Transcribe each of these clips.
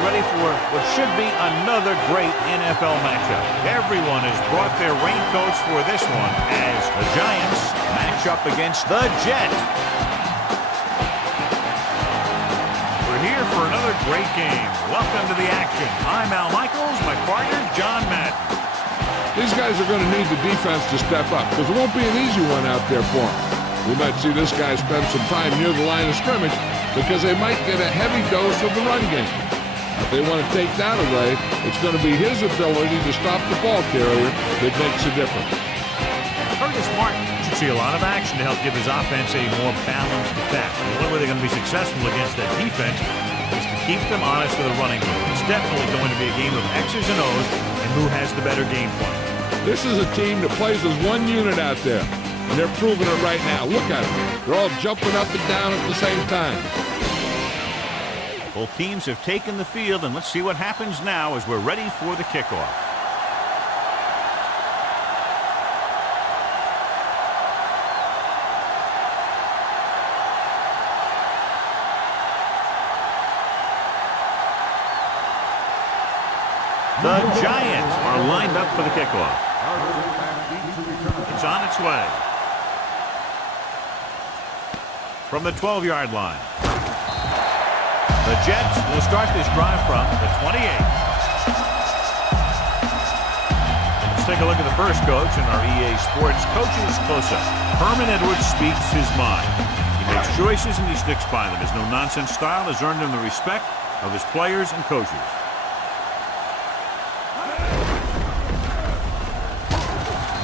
getting ready for what should be another great NFL matchup. Everyone has brought their raincoats for this one as the Giants match up against the Jets. We're here for another great game. Welcome to the action. I'm Al Michaels, my partner, John Madden. These guys are going to need the defense to step up because it won't be an easy one out there for them. We might see this guy spend some time near the line of scrimmage because they might get a heavy dose of the run game. If they want to take that away, it's going to be his ability to stop the ball carrier that makes a difference. Curtis Martin should see a lot of action to help give his offense a more balanced attack. The only way they're going to be successful against that defense is to keep them honest with the running game. It's definitely going to be a game of X's and O's and who has the better game plan. This is a team that plays as one unit out there, and they're proving it right now. Look at them. They're all jumping up and down at the same time. Both teams have taken the field, and let's see what happens now as we're ready for the kickoff. The Giants are lined up for the kickoff. It's on its way. From the 12-yard line. The Jets will start this drive from the 28. Let's take a look at the first coach in our EA Sports Coaches Close-Up. Herman Edwards speaks his mind. He makes choices and he sticks by them. His no-nonsense style has earned him the respect of his players and coaches.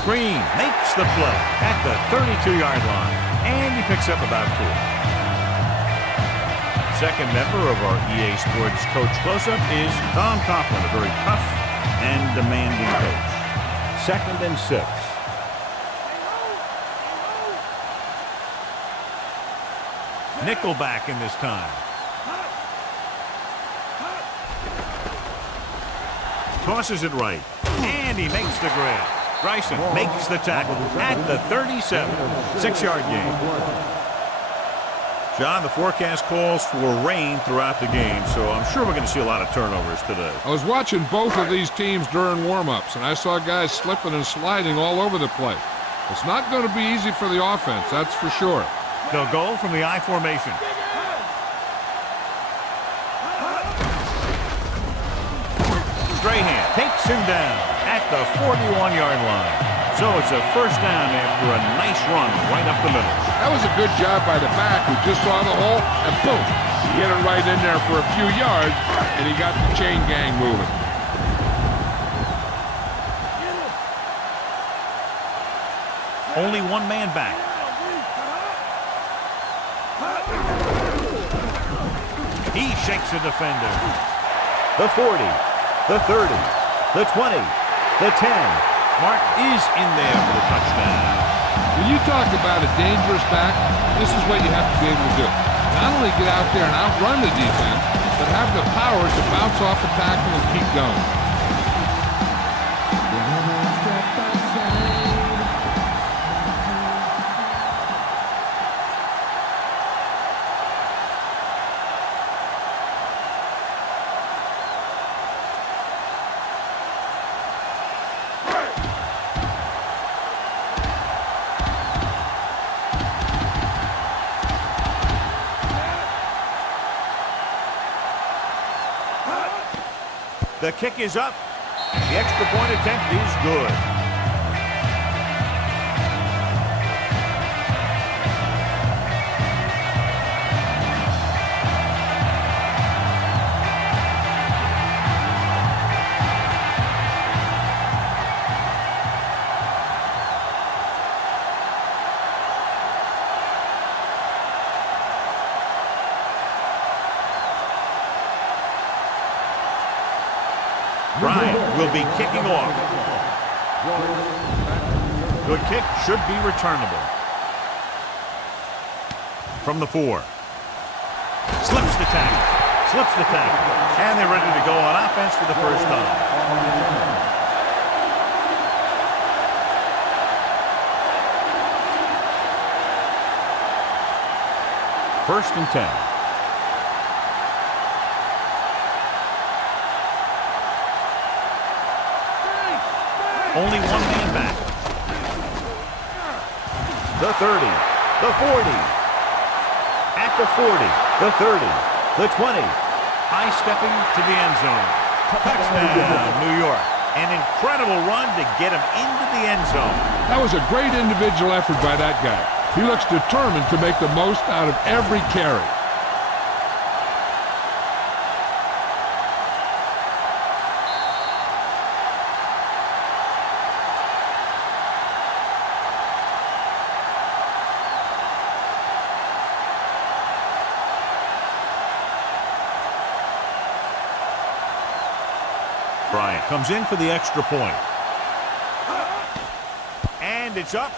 Green makes the play at the 32-yard line, and he picks up about 4. Second member of our EA Sports Coach Close-Up is Tom Coughlin, a very tough and demanding coach. 2nd and 6. Nickelback in this time. Tosses it right, and he makes the grab. Bryson makes the tackle at the 37. 6-yard gain. John, the forecast calls for rain throughout the game, so I'm sure we're going to see a lot of turnovers today. I was watching both of these teams during warm-ups, and I saw guys slipping and sliding all over the place. It's not going to be easy for the offense, that's for sure. They'll go from the I formation. Strahan takes him down at the 41-yard line. So it's a first down after a nice run right up the middle. That was a good job by the back who just saw the hole, and boom, he hit it right in there for a few yards, and he got the chain gang moving. Only one man back. He shakes a defender. The 40, the 30, the 20, the 10. Mark is in there for the touchdown. When you talk about a dangerous back, this is what you have to be able to do. Not only get out there and outrun the defense, but have the power to bounce off a tackle and keep going. The kick is up. The extra point attempt is good. Bryant will be kicking off. The kick should be returnable. From the 4. Slips the tackle. And they're ready to go on offense for the first time. First and 10. Only one man back. The 30, the 40, at the 40, the 30, the 20. High stepping to the end zone. Touchdown, New York. An incredible run to get him into the end zone. That was a great individual effort by that guy. He looks determined to make the most out of every carry. Bryant comes in for the extra point. And it's up.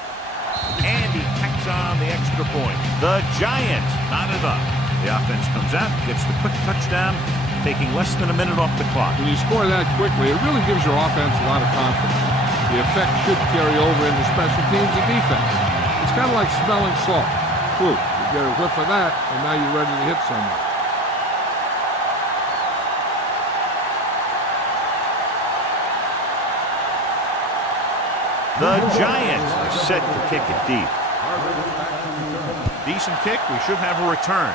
And he tacks on the extra point. The Giants, not enough. The offense comes out, gets the quick touchdown, taking less than a minute off the clock. When you score that quickly, it really gives your offense a lot of confidence. The effect should carry over into special teams and defense. It's kind of like smelling salt. Whew, you get a whiff of that, and now you're ready to hit someone. The Giants are set to kick it deep. Decent kick. We should have a return.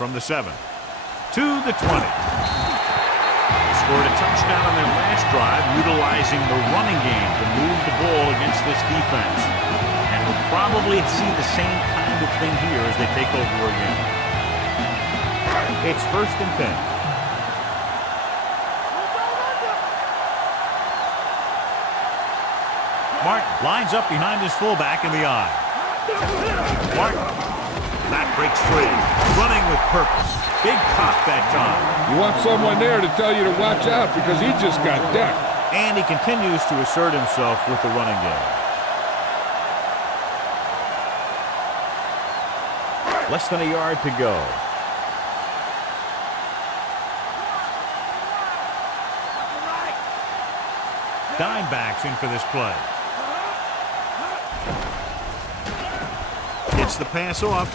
From the 7 to the 20. They scored a touchdown on their last drive, utilizing the running game to move the ball against this defense. And we'll probably see the same kind of thing here as they take over again. It's 1st and 10. Martin lines up behind his fullback in the eye. Martin. That breaks free. Running with purpose. Big pop that time. You want someone there to tell you to watch out because he just got decked. And he continues to assert himself with the running game. Less than a yard to go. Dime backs in for this play. Gets the pass off,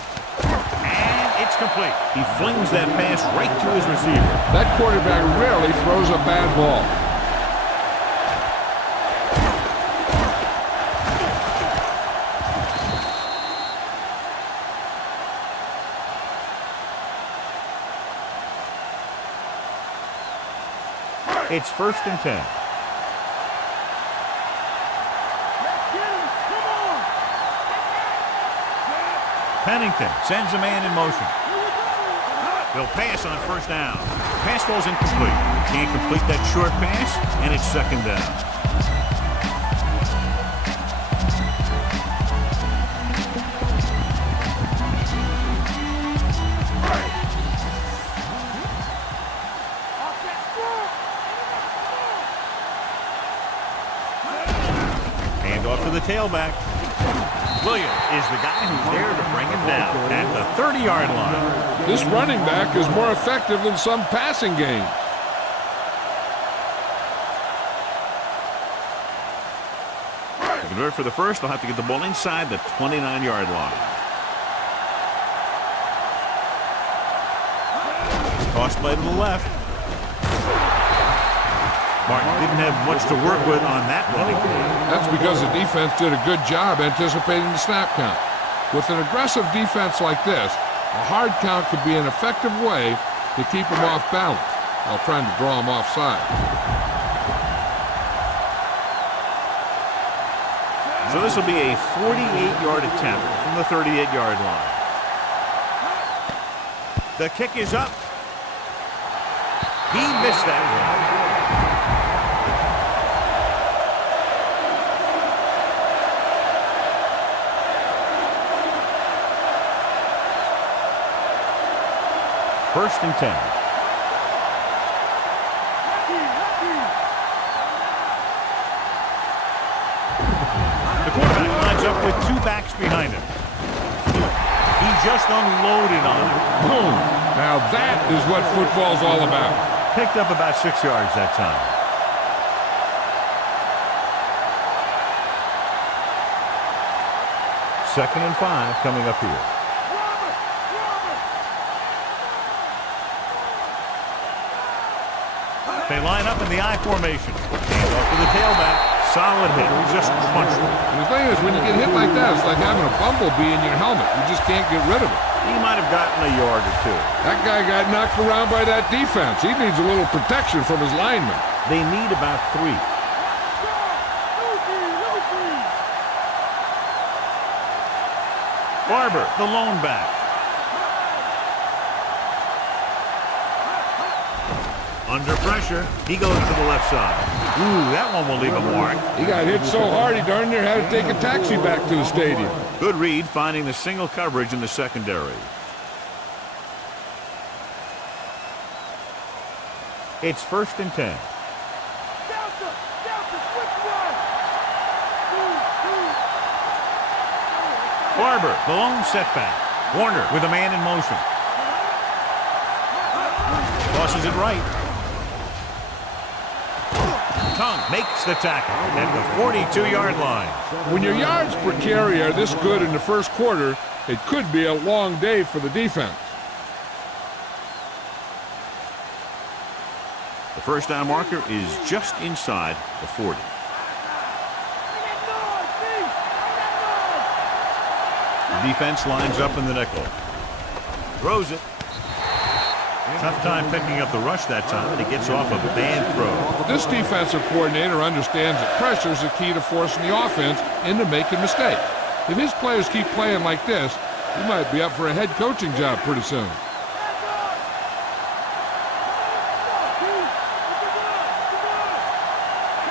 and it's complete. He flings that pass right to his receiver. That quarterback rarely throws a bad ball. It's 1st and 10. Pennington sends a man in motion. They'll pass on 1st down. Pass ball's incomplete. Can't complete that short pass, and it's 2nd down. Hand off to the tailback. Williams is the guy who's there to bring him down at the 30-yard line. This running back is more effective than some passing games. To convert for the first, they'll have to get the ball inside the 29-yard line. Toss play to the left. Martin didn't have much to work with on that running play. That's because the defense did a good job anticipating the snap count. With an aggressive defense like this, a hard count could be an effective way to keep them off balance while trying to draw them offside. So this will be a 48-yard attempt from the 38-yard line. The kick is up. He missed that one. First and 10. The quarterback lines up with 2 backs behind him. He just unloaded on him. Boom! Now that is what football's all about. Picked up about 6 yards that time. Second and 5 coming up here. They line up in in the I formation. Hands off to the tailback. Solid hit. Just crunched him. And the thing is, when you get hit like that, it's like having a bumblebee in your helmet. You just can't get rid of it. He might have gotten a yard or two. That guy got knocked around by that defense. He needs a little protection from his linemen. They need about 3. Barber, the lone back. Under pressure, he goes to the left side. Ooh, that one will leave a mark. He got hit so hard he darn near had to take a taxi back to the stadium. Good read, finding the single coverage in the secondary. It's 1st and 10. Barber, the lone setback. Warner with a man in motion. Tosses it right. Tongue makes the tackle at the 42-yard line. When your yards per carry are this good in the first quarter, it could be a long day for the defense. The first down marker is just inside the 40. The defense lines up in the nickel. Throws it. Tough time picking up the rush that time, and he gets off a bad throw. This defensive coordinator understands that pressure is the key to forcing the offense into making mistakes. If his players keep playing like this, he might be up for a head coaching job pretty soon.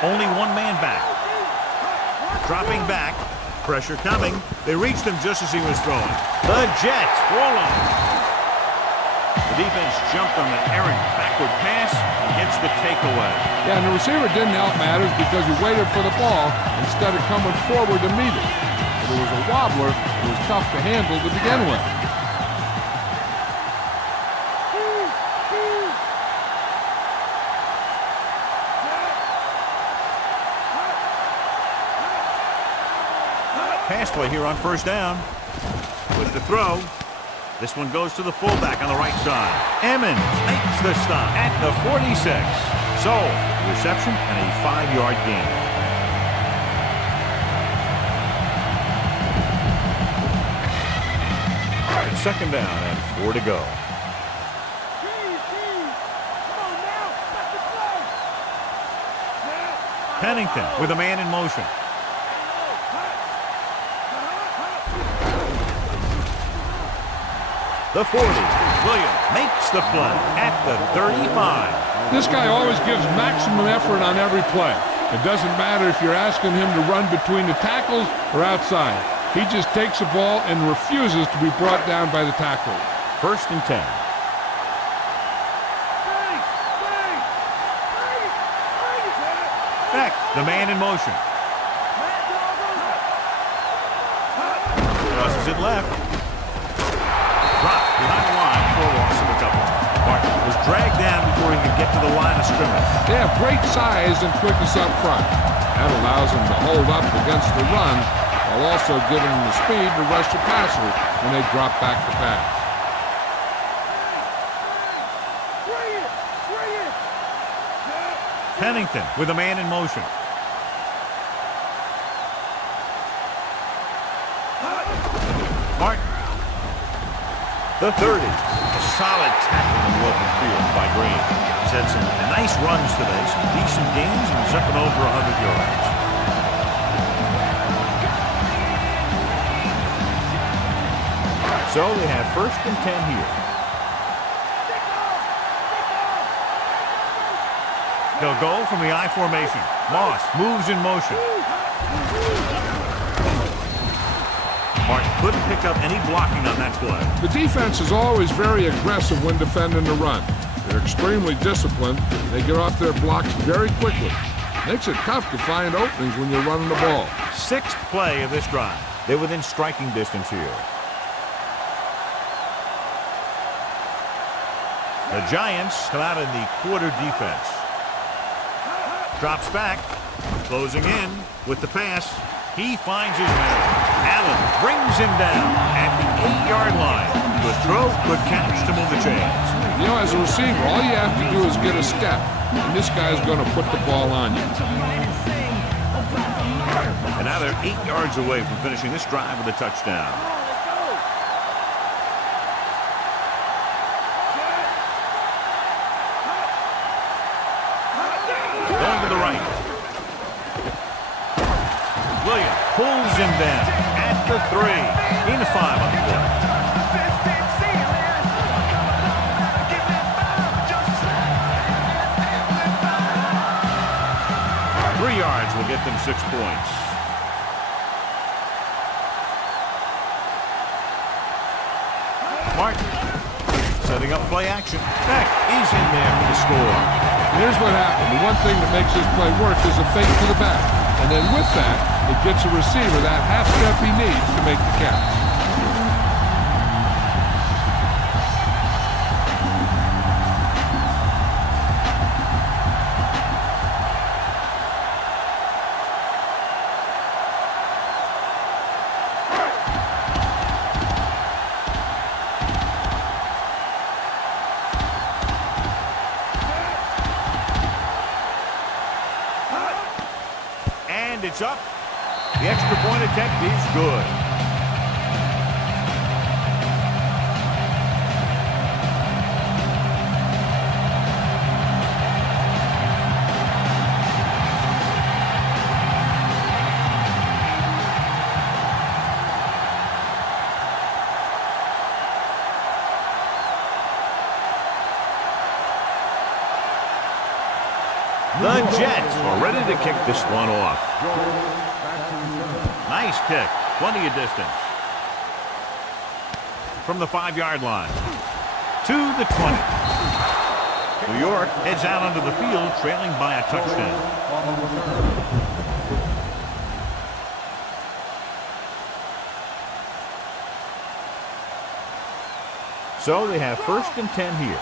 Only one man back. Dropping back. Pressure coming. They reached him just as he was throwing. The Jets roll on. The defense jumped on the errant backward pass and gets the takeaway. Yeah, and the receiver didn't help matters because he waited for the ball instead of coming forward to meet it. But it was a wobbler. It was tough to handle to begin with. Pass play here on first down. With the throw. This one goes to the fullback on the right side. Emmons makes the stop at the 46. So, reception and a 5-yard gain. It's 2nd down and 4 to go. Pennington with a man in motion. The 40. Williams makes the play at the 35. This guy always gives maximum effort on every play. It doesn't matter if you're asking him to run between the tackles or outside. He just takes the ball and refuses to be brought down by the tackle. 1st and 10. Beck, the man in motion. Crosses it left. Dropped behind the line for a loss of a couple. Martin was dragged down before he could get to the line of scrimmage. They have great size and quickness up front. That allows them to hold up against the run while also giving them the speed to rush the passer when they drop back to pass. Pennington with a man in motion. Martin. The 30. A solid tackle in the open field by Green. He's had some nice runs today, some decent games, and he's up and over 100 yards. So they have 1st and 10 here. They'll go from the I formation. Moss moves in motion. Martin couldn't pick up any blocking on that play. The defense is always very aggressive when defending the run. They're extremely disciplined. They get off their blocks very quickly. Makes it tough to find openings when you're running the ball. 6th play of this drive. They're within striking distance here. The Giants come out in the quarter defense. Drops back. Closing in with the pass. He finds his man. Allen brings him down at the 8-yard line. Good throw, good catch to move the chains. You know, as a receiver, all you have to do is get a step, and this guy's going to put the ball on you. And now they're 8 yards away from finishing this drive with a touchdown. Going to the right. Williams pulls him down at the 3. In 5 on the play. 3 yards will get them 6 points. Martin setting up play action. Beck is in there for the score. Here's what happened. The one thing that makes this play work is a fake to the back. And then with that, it gets a receiver that half step he needs to make the catch. And it's up. The extra point attempt is good. The Jets are ready to kick this one off. Nice kick. Plenty of distance. From the 5-yard line to the 20. New York heads out onto the field trailing by a touchdown. So they have 1st and 10 here.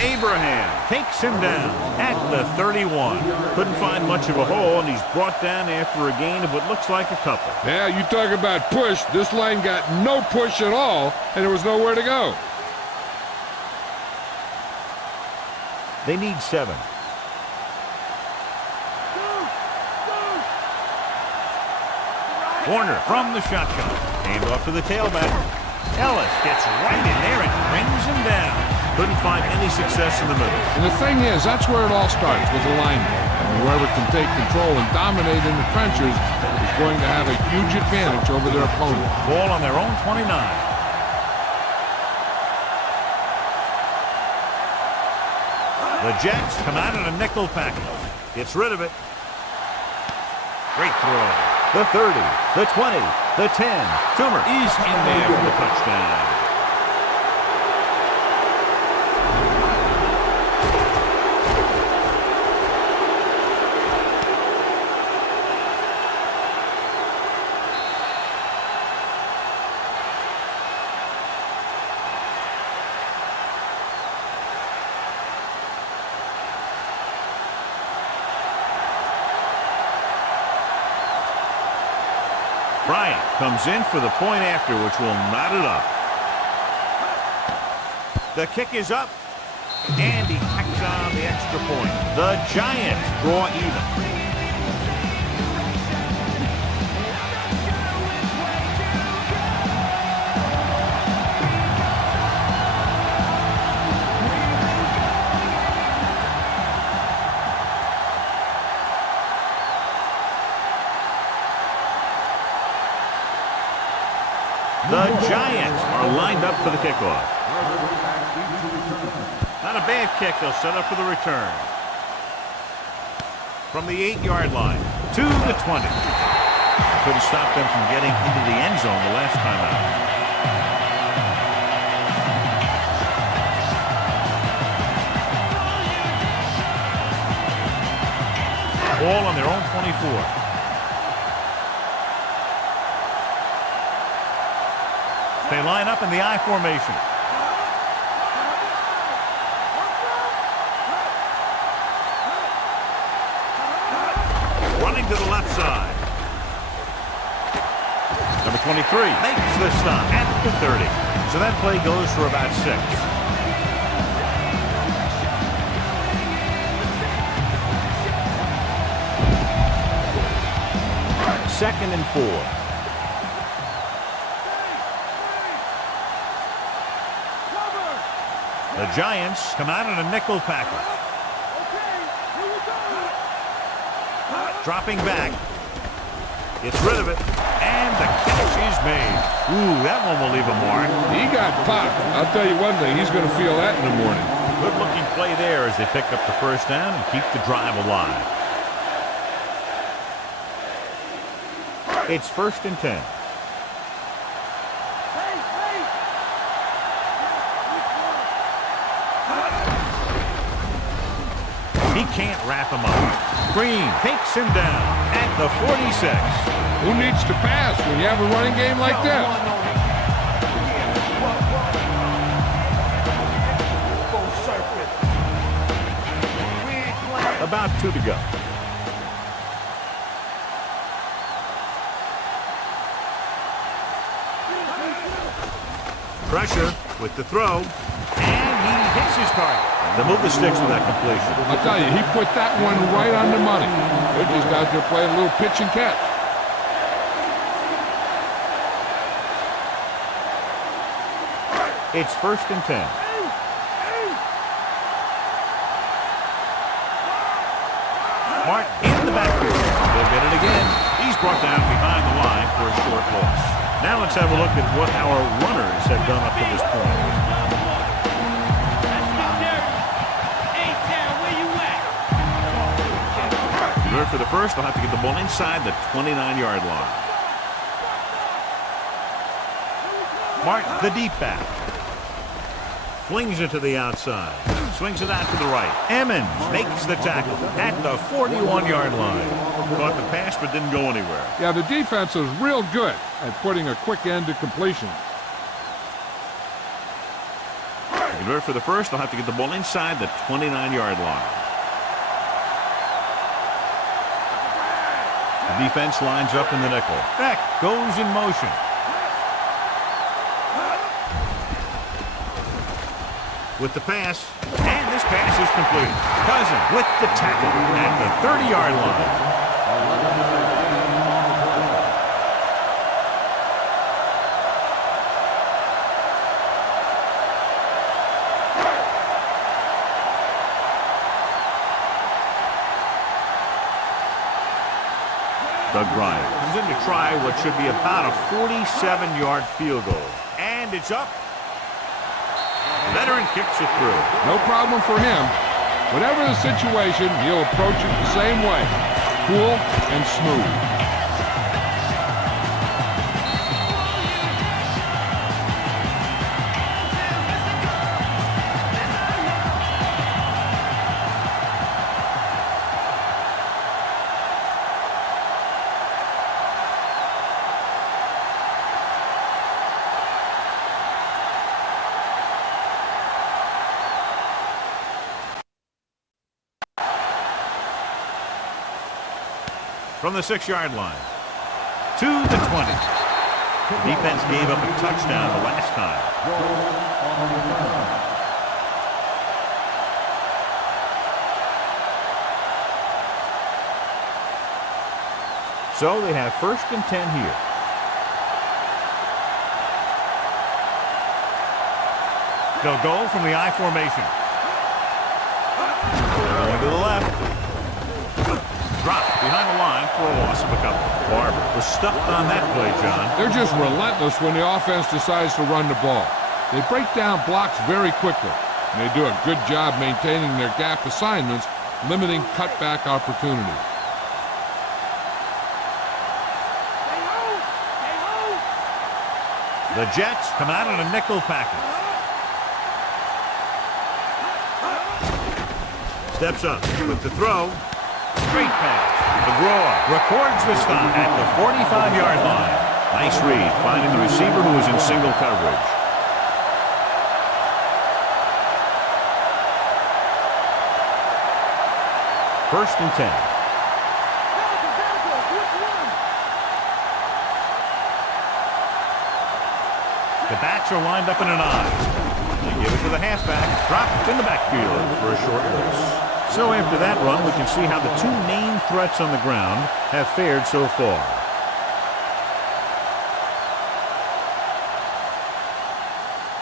Abraham takes him down at the 31. Couldn't find much of a hole, and he's brought down after a gain of what looks like a couple. Yeah, you talk about push. This line got no push at all, and there was nowhere to go. They need 7. Warner from the shotgun. Hand off to the tailback. Ellis gets right in there and brings him down. Couldn't find any success in the middle. And the thing is, that's where it all starts, with the lineman. And whoever can take control and dominate in the trenches is going to have a huge advantage over their opponent. Ball on their own 29. The Jets come out in a nickel package. Gets rid of it. Great throw. The 30, the 20, the 10. Toomer is in there for the touchdown. Bryant comes in for the point after, which will knot it up. The kick is up, and he tacks on the extra point. The Giants draw even. The Giants are lined up for the kickoff. Not a bad kick. They'll set up for the return. From the 8-yard line to the 20. Couldn't stop them from getting into the end zone the last time out. Ball on their own 24. They line up in the I formation. running to the left side. Number 23 makes the stop at the 30. So that play goes for about 6. Second and 4. The Giants come out in a nickel package. Dropping back. Gets rid of it. And the catch is made. Ooh, that one will leave a mark. He got popped. I'll tell you one thing. He's going to feel that in the morning. Good-looking play there as they pick up the first down and keep the drive alive. It's 1st and 10. He can't wrap him up. Green takes him down at the 46. Who needs to pass when you have a running game like this? About 2 to go. Pressure with the throw, and he hits his target. They move the sticks with that completion. I'll tell you, he put that one right on the money. They're just out there playing a little pitch and catch. It's 1st and 10. Martin in the backfield. They'll get it again. He's brought down behind the line for a short loss. Now let's have a look at what our runners have done up to this point. For the first, they'll have to get the ball inside the 29-yard line. Martin, the deep back. Flings it to the outside. Swings it out to the right. Emmons makes the tackle at the 41-yard line. Caught the pass but didn't go anywhere. Yeah, the defense is real good at putting a quick end to completion. For the first, they'll have to get the ball inside the 29-yard line. The defense lines up in the nickel. Beck goes in motion. With the pass, and this pass is complete. Cousin with the tackle at the 30-yard line. Doug Bryant comes in to try what should be about a 47-yard field goal. And it's up. The veteran kicks it through. No problem for him. Whatever the situation, he'll approach it the same way. Cool and smooth. From the 6-yard line to the 20. Defense gave up a touchdown the last time. So they have 1st and 10 here. They'll go from the I formation. Going to the left. Dropped behind the line for a loss of a couple. Barber was stuffed on that play, John. They're just relentless when the offense decides to run the ball. They break down blocks very quickly, and they do a good job maintaining their gap assignments, limiting cutback opportunities. The Jets come out in a nickel package. Steps up with the throw. Great pass. McGraw records the stop at the 45-yard line. Nice read, finding the receiver who was in single coverage. First and 10. The backs are lined up in an I. They give it to the halfback. Dropped in the backfield for a short loss. So after that run, we can see how the two main threats on the ground have fared so far.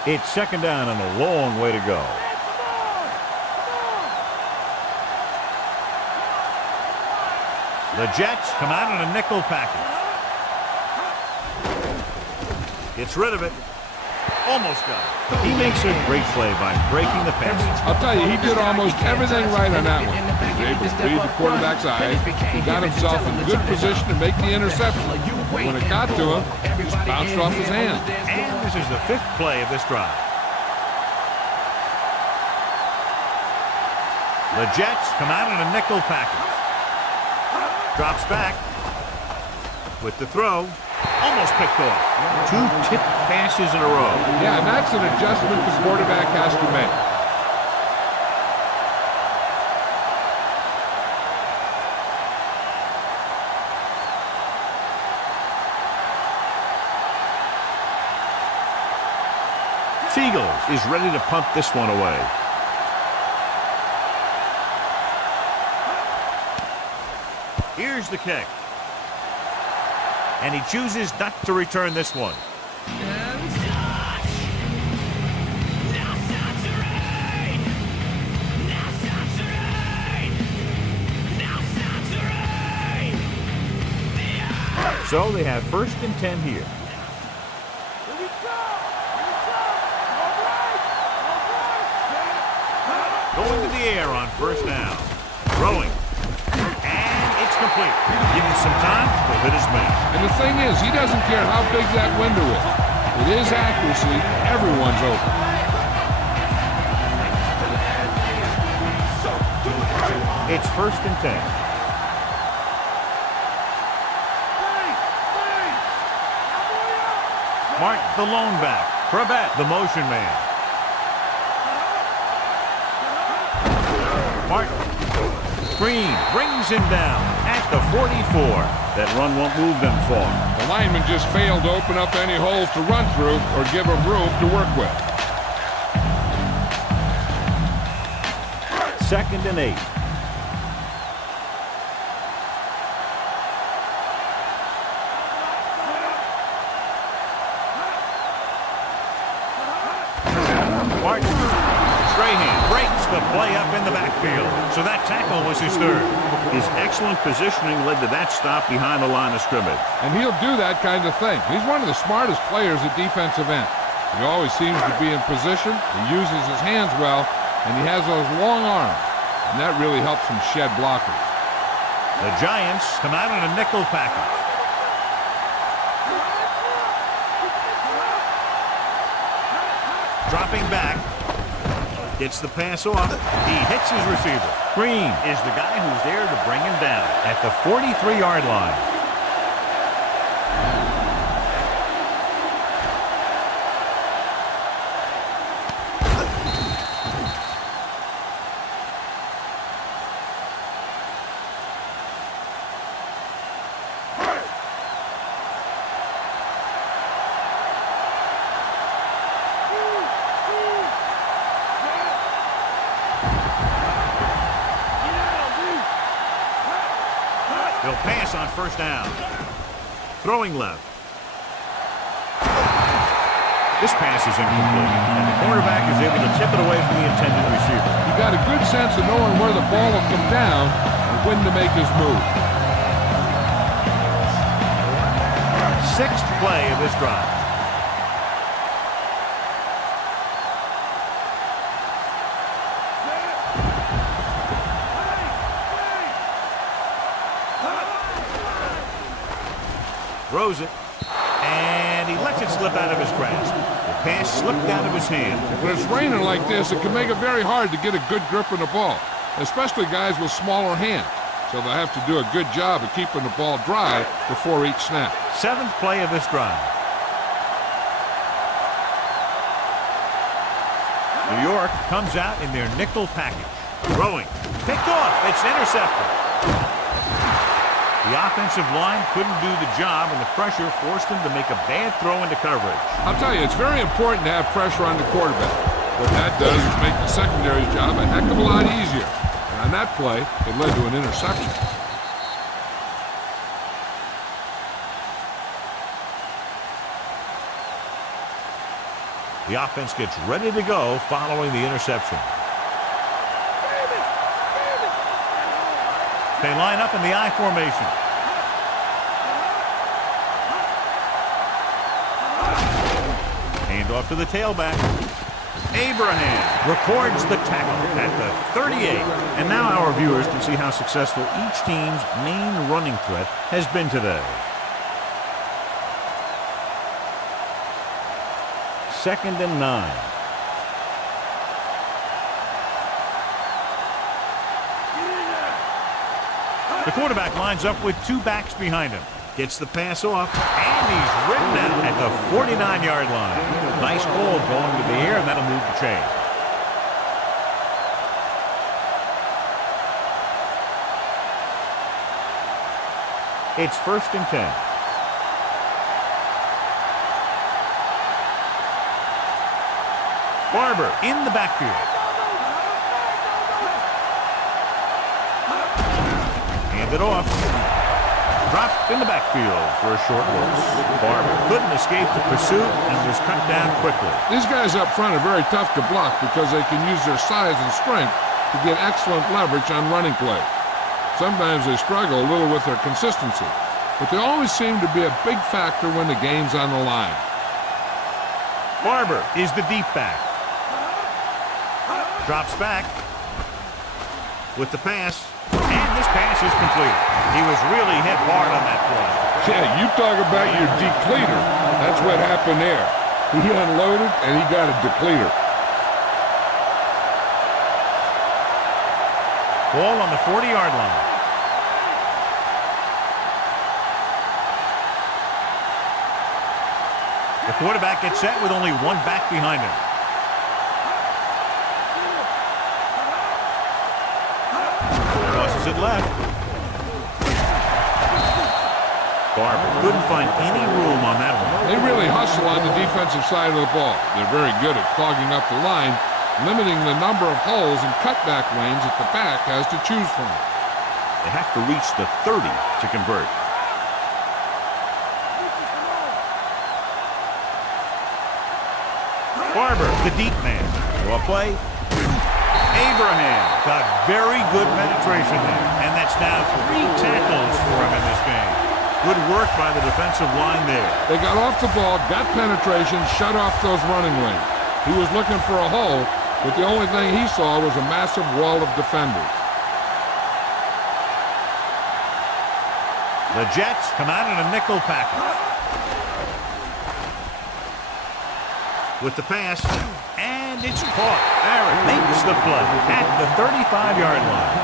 It's second down and a long way to go. The Jets come out in a nickel package. Gets rid of it. Almost got it. He makes a great play by breaking the pass. I'll tell you, he did almost everything right on that one. He was able to read the quarterback's eye. He got himself in good position to make the interception. When it got to him, it just bounced off his hand. And this is the fifth play of this drive. The Jets come out in a nickel package. Drops back with the throw. Almost picked off. Two tipped passes in a row. Yeah, and that's an adjustment the quarterback has to make. Seagulls is ready to punt this one away. Here's the kick. And he chooses not to return this one. So they have 1st and 10 here. Going to the air on 1st down. Throwing. Complete. Give him some time, he'll hit his man. And the thing is, he doesn't care how big that window is. With his accuracy, everyone's open. It's 1st and 10. Martin, the lone back. Crabette, the motion man. Martin. Green brings him down at the 44. That run won't move them far. The lineman just failed to open up any holes to run through or give him room to work with. 2nd and 8. Martin. Strahan breaks the play up in the backfield. So that tackle was his 3rd. His excellent positioning led to that stop behind the line of scrimmage. And he'll do that kind of thing. He's one of the smartest players at defensive end. He always seems to be in position. He uses his hands well, and he has those long arms. And that really helps him shed blockers. The Giants come out in a nickel package. Dropping back. Gets the pass off. He hits his receiver. Green is the guy who's there to bring him down at the 43-yard line. He'll pass on 1st down. Throwing left. This pass is incomplete, and the cornerback is able to tip it away from the intended receiver. He got a good sense of knowing where the ball will come down and when to make his move. 6th play of this drive. Throws it, and he lets it slip out of his grasp. The pass slipped out of his hand. When it's raining like this, it can make it very hard to get a good grip on the ball, especially guys with smaller hands. So they'll have to do a good job of keeping the ball dry before each snap. 7th play of this drive. New York comes out in their nickel package. Throwing. Picked off. It's intercepted. The offensive line couldn't do the job, and the pressure forced him to make a bad throw into coverage. I'll tell you, it's very important to have pressure on the quarterback. What that does is make the secondary's job a heck of a lot easier. And on that play, it led to an interception. The offense gets ready to go following the interception. They line up in the I formation. Hand off to the tailback. Abraham records the tackle at the 38. And now our viewers can see how successful each team's main running threat has been today. 2nd and 9. The quarterback lines up with 2 backs behind him. Gets the pass off, and he's ridden out at the 49-yard line. Nice hold going to the air, and that'll move the chain. It's 1st and 10. Barber in the backfield. Handed off. Dropped in the backfield for a short loss. Barber couldn't escape the pursuit and was cut down quickly. These guys up front are very tough to block because they can use their size and strength to get excellent leverage on running play. Sometimes they struggle a little with their consistency, but they always seem to be a big factor when the game's on the line. Barber is the deep back. Drops back with the pass, and this pass is complete. He was really hit hard on that play. Yeah, you talk about your depleter. That's what happened there. He unloaded, and he got a depleter. Ball on the 40-yard line. The quarterback gets set with only 1 back behind him. Crosses it left. Barber couldn't find any room on that one. They really hustle on the defensive side of the ball. They're very good at clogging up the line, limiting the number of holes and cutback lanes that the back has to choose from. They have to reach the 30 to convert. Barber, the deep man. Draw play. Abraham got very good penetration there, and that's now 3 tackles for him in this game. Good work by the defensive line there. They got off the ball, got penetration, shut off those running lanes. He was looking for a hole, but the only thing he saw was a massive wall of defenders. The Jets come out in a nickel package. With the pass, and it's caught. Barrett makes the play at the 35-yard line.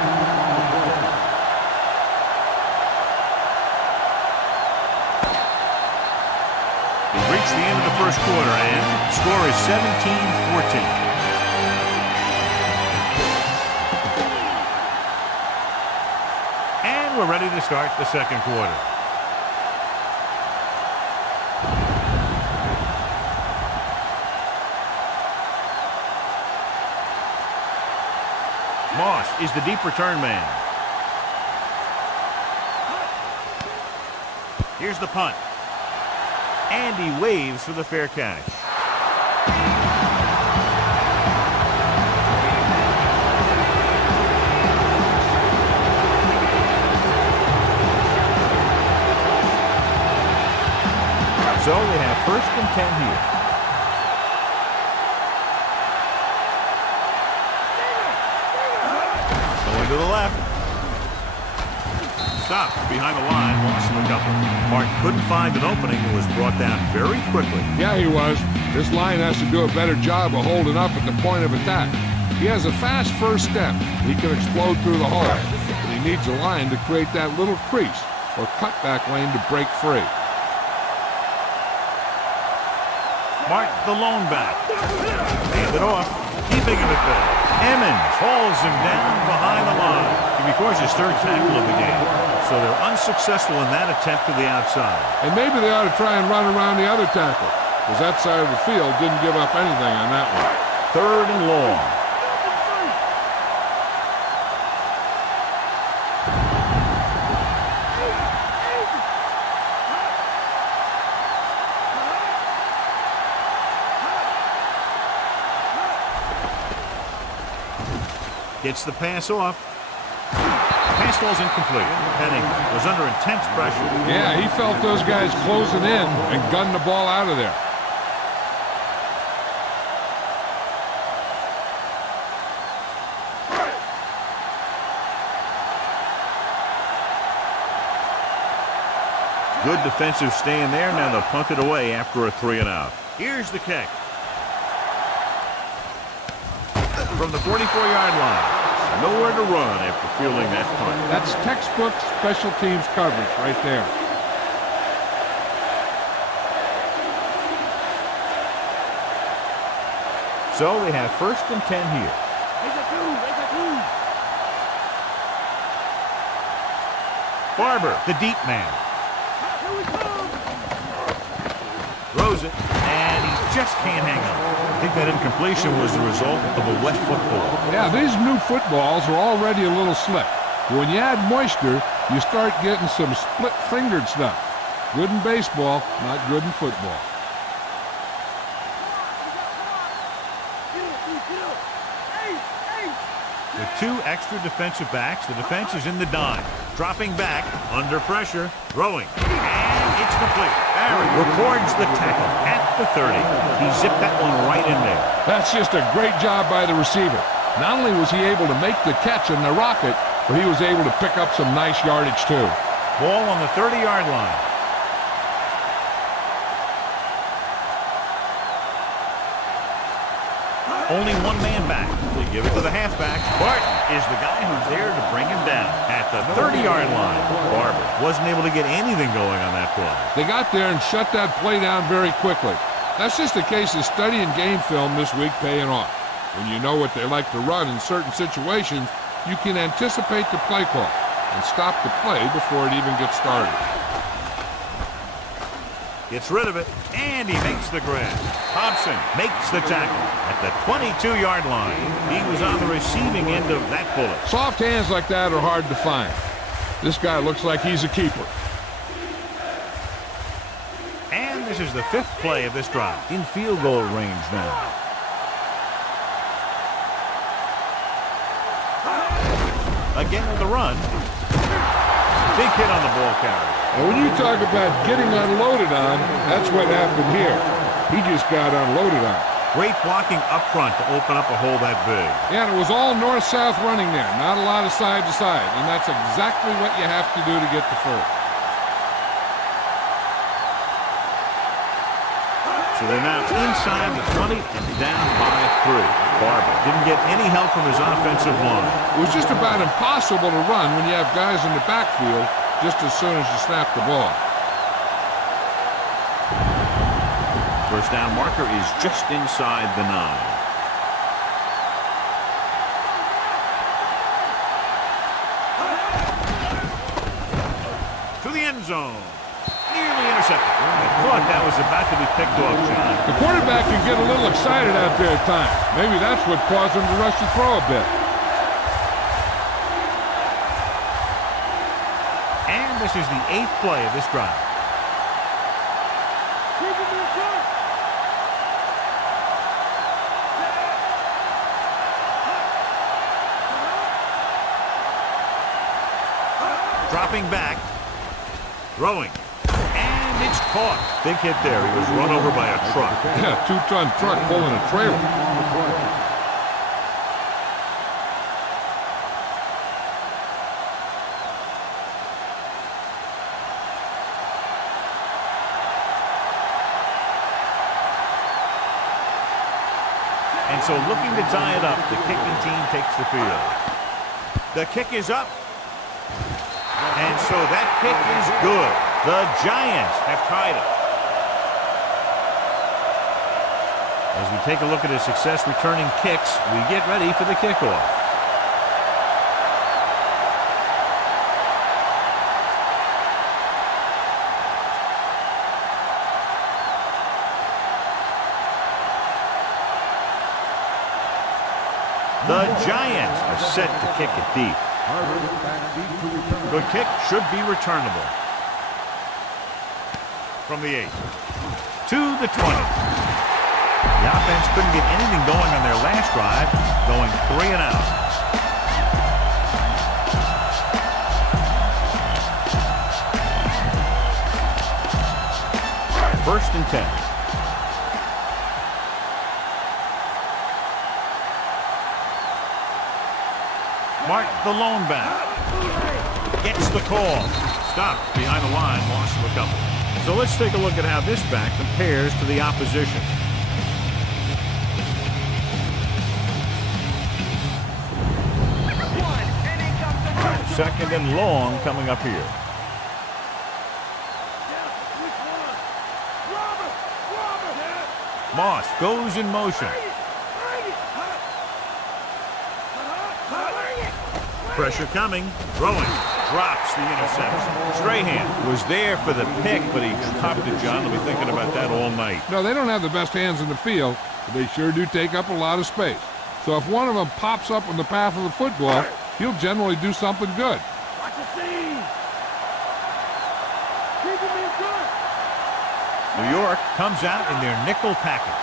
We've reached the end of the first quarter, and the score is 17-14. And we're ready to start the second quarter. Moss is the deep return man. Here's the punt. And he waves for the fair catch. So they have 1st and 10 here. To the left. Stopped behind the line, lost him a couple. Martin couldn't find an opening and was brought down very quickly. Yeah, he was. This line has to do a better job of holding up at the point of attack. He has a fast first step. He can explode through the hole. But he needs a line to create that little crease or cutback lane to break free. Martin, the lone back. Hand it off. keeping him at bay. Emmons hauls him down behind the line. He records his third tackle of the game. So they're unsuccessful in that attempt to the outside. And maybe they ought to try and run around the other tackle, because that side of the field didn't give up anything on that one. 3rd and long. Gets the pass off. Pass ball's incomplete. Penning was under intense pressure. Yeah, he felt those guys closing in and gunned the ball out of there. Good defensive stand there. Now they'll punt it away after a 3-and-out. Here's the kick. From the 44-yard line. Nowhere to run after fielding that punt. That's textbook special teams coverage right there. So they have 1st and 10 here. Barber, the deep man. Throws it, and he just can't hang on. I think that incompletion was the result of a wet football. Yeah, these new footballs are already a little slick. When you add moisture, you start getting some split-fingered stuff. Good in baseball, not good in football. With 2 extra defensive backs, the defense is in the dime. Dropping back, under pressure, throwing, and it's complete. Barry records the tackle at the 30. He zipped that one right in there. That's just a great job by the receiver. Not only was he able to make the catch in the rocket, but he was able to pick up some nice yardage too. Ball on the 30-yard line. Only 1 man back. They give it to the halfback. Barton is the guy who's there to bring him down at the 30-yard line. Barber wasn't able to get anything going on that play. They got there and shut that play down very quickly. That's just a case of studying game film this week paying off. When you know what they like to run in certain situations, you can anticipate the play call and stop the play before it even gets started. Gets rid of it, and he makes the grab. Hobson makes the tackle at the 22-yard line. He was on the receiving end of that bullet. Soft hands like that are hard to find. This guy looks like he's a keeper. And this is the 5th play of this drive. In field goal range now. Again on the run. Big hit on the ball carrier. And when you talk about getting unloaded on, that's what happened here. He just got unloaded on. Great blocking up front to open up a hole that big. Yeah, and it was all north-south running there. Not a lot of side-to-side. And that's exactly what you have to do to get the first. So they're now inside the 20 and down by 3. Barber didn't get any help from his offensive line. It was just about impossible to run when you have guys in the backfield just as soon as you snap the ball. First down marker is just inside the 9. To the end zone. Nearly intercepted. I thought that was about to be picked off, John. The quarterback can get a little excited out there at times. Maybe that's what caused him to rush the throw a bit. And this is the 8th play of this drive. Dropping back, throwing, and it's caught. Big hit there. He was run over by a truck. Yeah, 2-ton truck pulling a trailer. And so looking to tie it up, the kicking team takes the field. The kick is up. And so that kick is good. The Giants have tied it. As we take a look at his success returning kicks, we get ready for the kickoff. The Giants are set to kick it deep. The kick should be returnable. From the 8 to the 20. The offense couldn't get anything going on their last drive, going 3 and out. First and 10. Mark, the lone back, gets the call. Stopped behind the line, loss of a couple. So let's take a look at how this back compares to the opposition. Second and long coming up here. Moss goes in motion. Pressure coming, throwing, drops the interception. Strahan was there for the pick, but he dropped it, John. They'll be thinking about that all night. No, they don't have the best hands in the field, but they sure do take up a lot of space. So if one of them pops up on the path of the football, he'll generally do something good. Watch the seam. Keep him in good. New York comes out in their nickel package.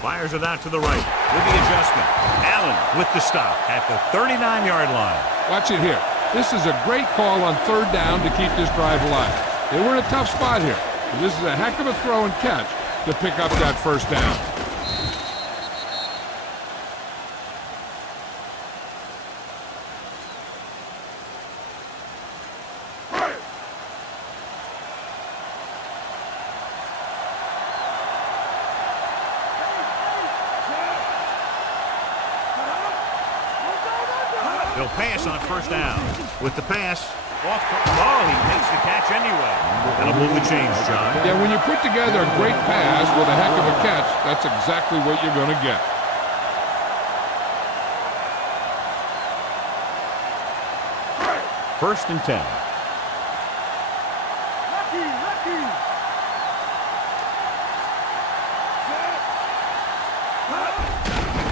Fires it out to the right with the adjustment. Allen with the stop at the 39-yard line. Watch it here. This is a great call on third down to keep this drive alive. They were in a tough spot here. This is a heck of a throw and catch to pick up that first down. They'll pass on first down. With the pass, off to, oh, he makes the catch anyway. That'll move the chains, John. Yeah, when you put together a great pass with a heck of a catch, that's exactly what you're going to get. First and 10.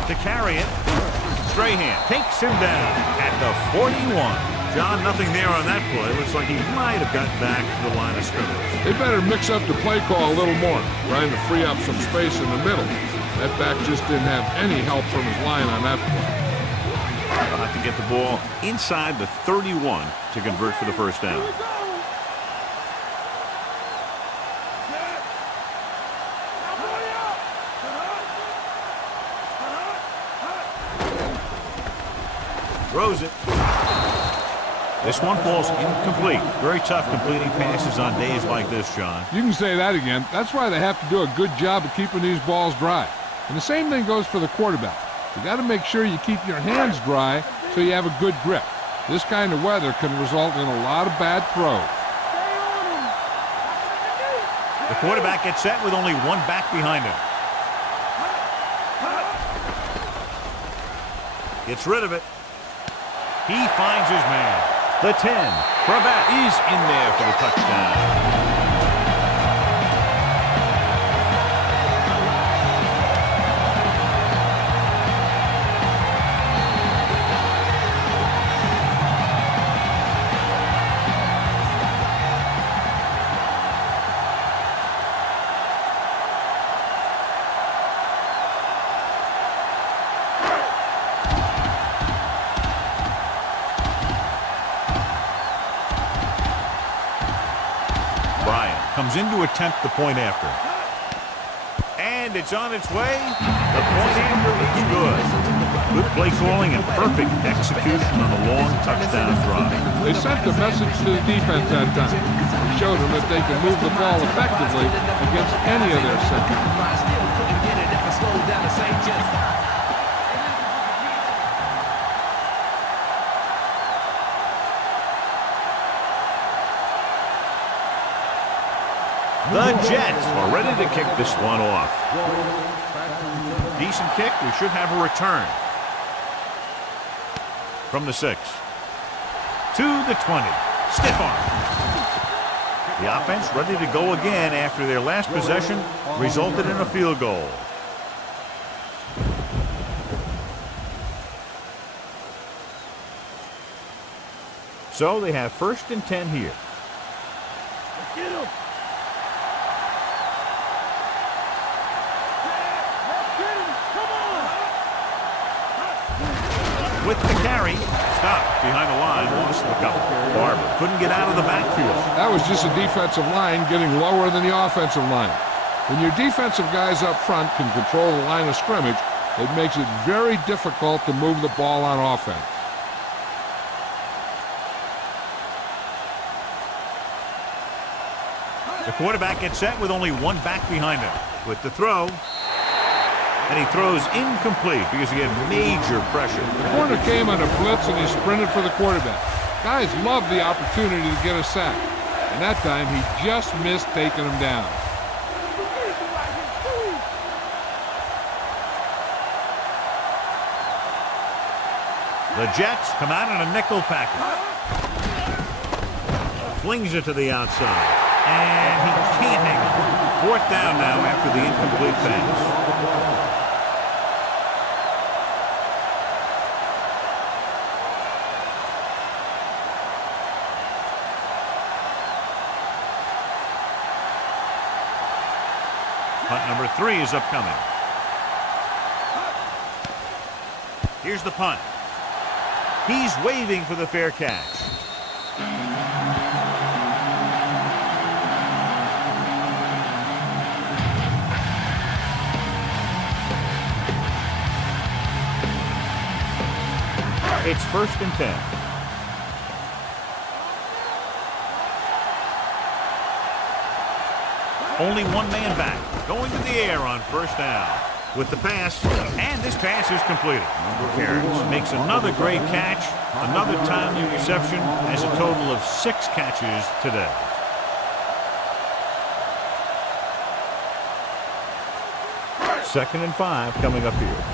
To carry it, Strahan takes him down at the 41. John, nothing there on that play. Looks like he might have gotten back to the line of scrimmage. They better mix up the play call a little more, trying to free up some space in the middle. That back just didn't have any help from his line on that play. They'll have to get the ball inside the 31 to convert for the first down. Throws it. This one falls incomplete. Very tough completing passes on days like this, John. You can say that again. That's why they have to do a good job of keeping these balls dry. And the same thing goes for the quarterback. You got to make sure you keep your hands dry so you have a good grip. This kind of weather can result in a lot of bad throws. The quarterback gets set with only one back behind him. Gets rid of it. He finds his man. The 10. Cravat is in there for the touchdown. Comes in to attempt the point after. And it's on its way. The point after is good. Good play calling and perfect execution on a long touchdown drive. They sent the message to the defense that time. They showed them that they can move the ball effectively against any of their centers. The Jets are ready to kick this one off. Decent kick. We should have a return. From the 6. To the 20. Stiff arm. The offense ready to go again after their last possession resulted in a field goal. So they have 1st and 10 here. Get him. Come on. With the carry, stopped behind the line, lost the couple. Barber couldn't get out of the backfield. That was just a defensive line getting lower than the offensive line. When your defensive guys up front can control the line of scrimmage, it makes it very difficult to move the ball on offense. The quarterback gets set with only one back behind him. With the throw, and he throws incomplete because he had major pressure. The corner came on a blitz and he sprinted for the quarterback. Guys love the opportunity to get a sack. And that time he just missed taking him down. The Jets come out in a nickel package. Flings it to the outside. And he can't hang it. 4th down now after the incomplete pass. Punt number 3 is upcoming. Here's the punt. He's waving for the fair catch. It's 1st and 10. Only one man back. Going to the air on 1st down. With the pass, and this pass is completed. Harris makes another great catch, another timely reception, has a total of 6 catches today. Second and 5 coming up here.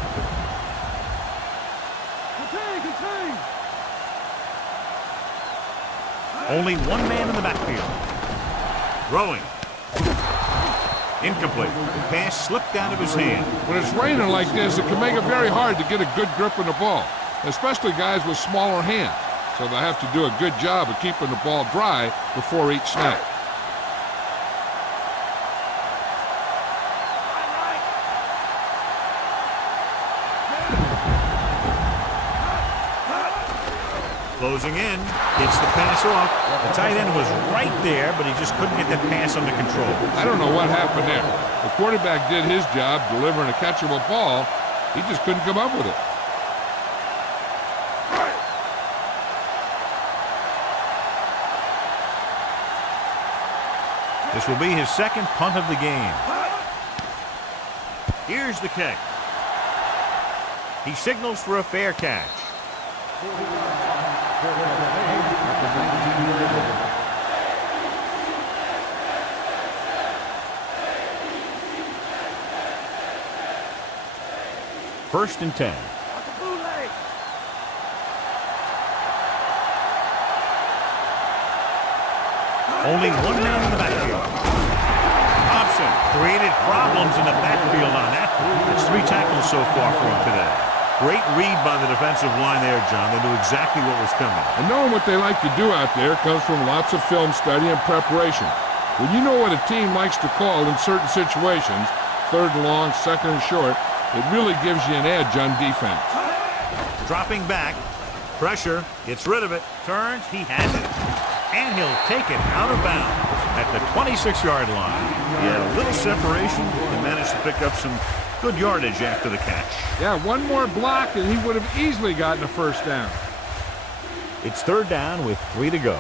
Only one man in the backfield. Throwing. Incomplete. The pass slipped out of his hand. When it's raining like this, it can make it very hard to get a good grip on the ball, especially guys with smaller hands. So they have to do a good job of keeping the ball dry before each snap. Closing in, gets the pass off. The tight end was right there, but he just couldn't get that pass under control. I don't know what happened there. The quarterback did his job delivering a catchable ball. He just couldn't come up with it. This will be his 2nd punt of the game. Here's the kick. He signals for a fair catch. First and 10. Only one man in the backfield. Thompson created problems in the backfield on that. It's 3 tackles so far for him today. Great read by the defensive line there, John. They knew exactly what was coming. And knowing what they like to do out there comes from lots of film study and preparation. When you know what a team likes to call in certain situations, 3rd and long, 2nd and short, it really gives you an edge on defense. Dropping back. Pressure. Gets rid of it. Turns. He has it. And he'll take it out of bounds at the 26-yard line. He had a little separation and managed to pick up some good yardage after the catch. Yeah, one more block and he would have easily gotten a 1st down. It's 3rd down with 3 to go.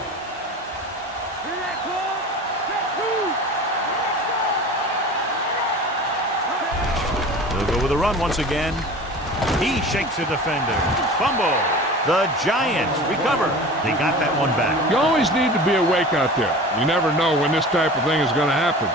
They'll go with a run once again. He shakes a defender. Fumble. The Giants recover. They got that one back. You always need to be awake out there. You never know when this type of thing is going to happen.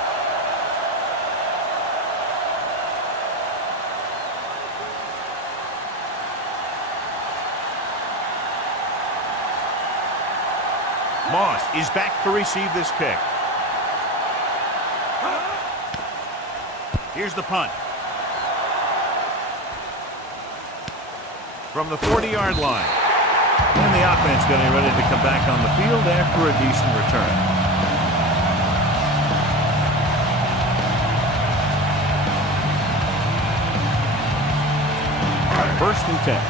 Moss is back to receive this kick. Here's the punt. From the 40-yard line. And the offense getting ready to come back on the field after a decent return. First and 10.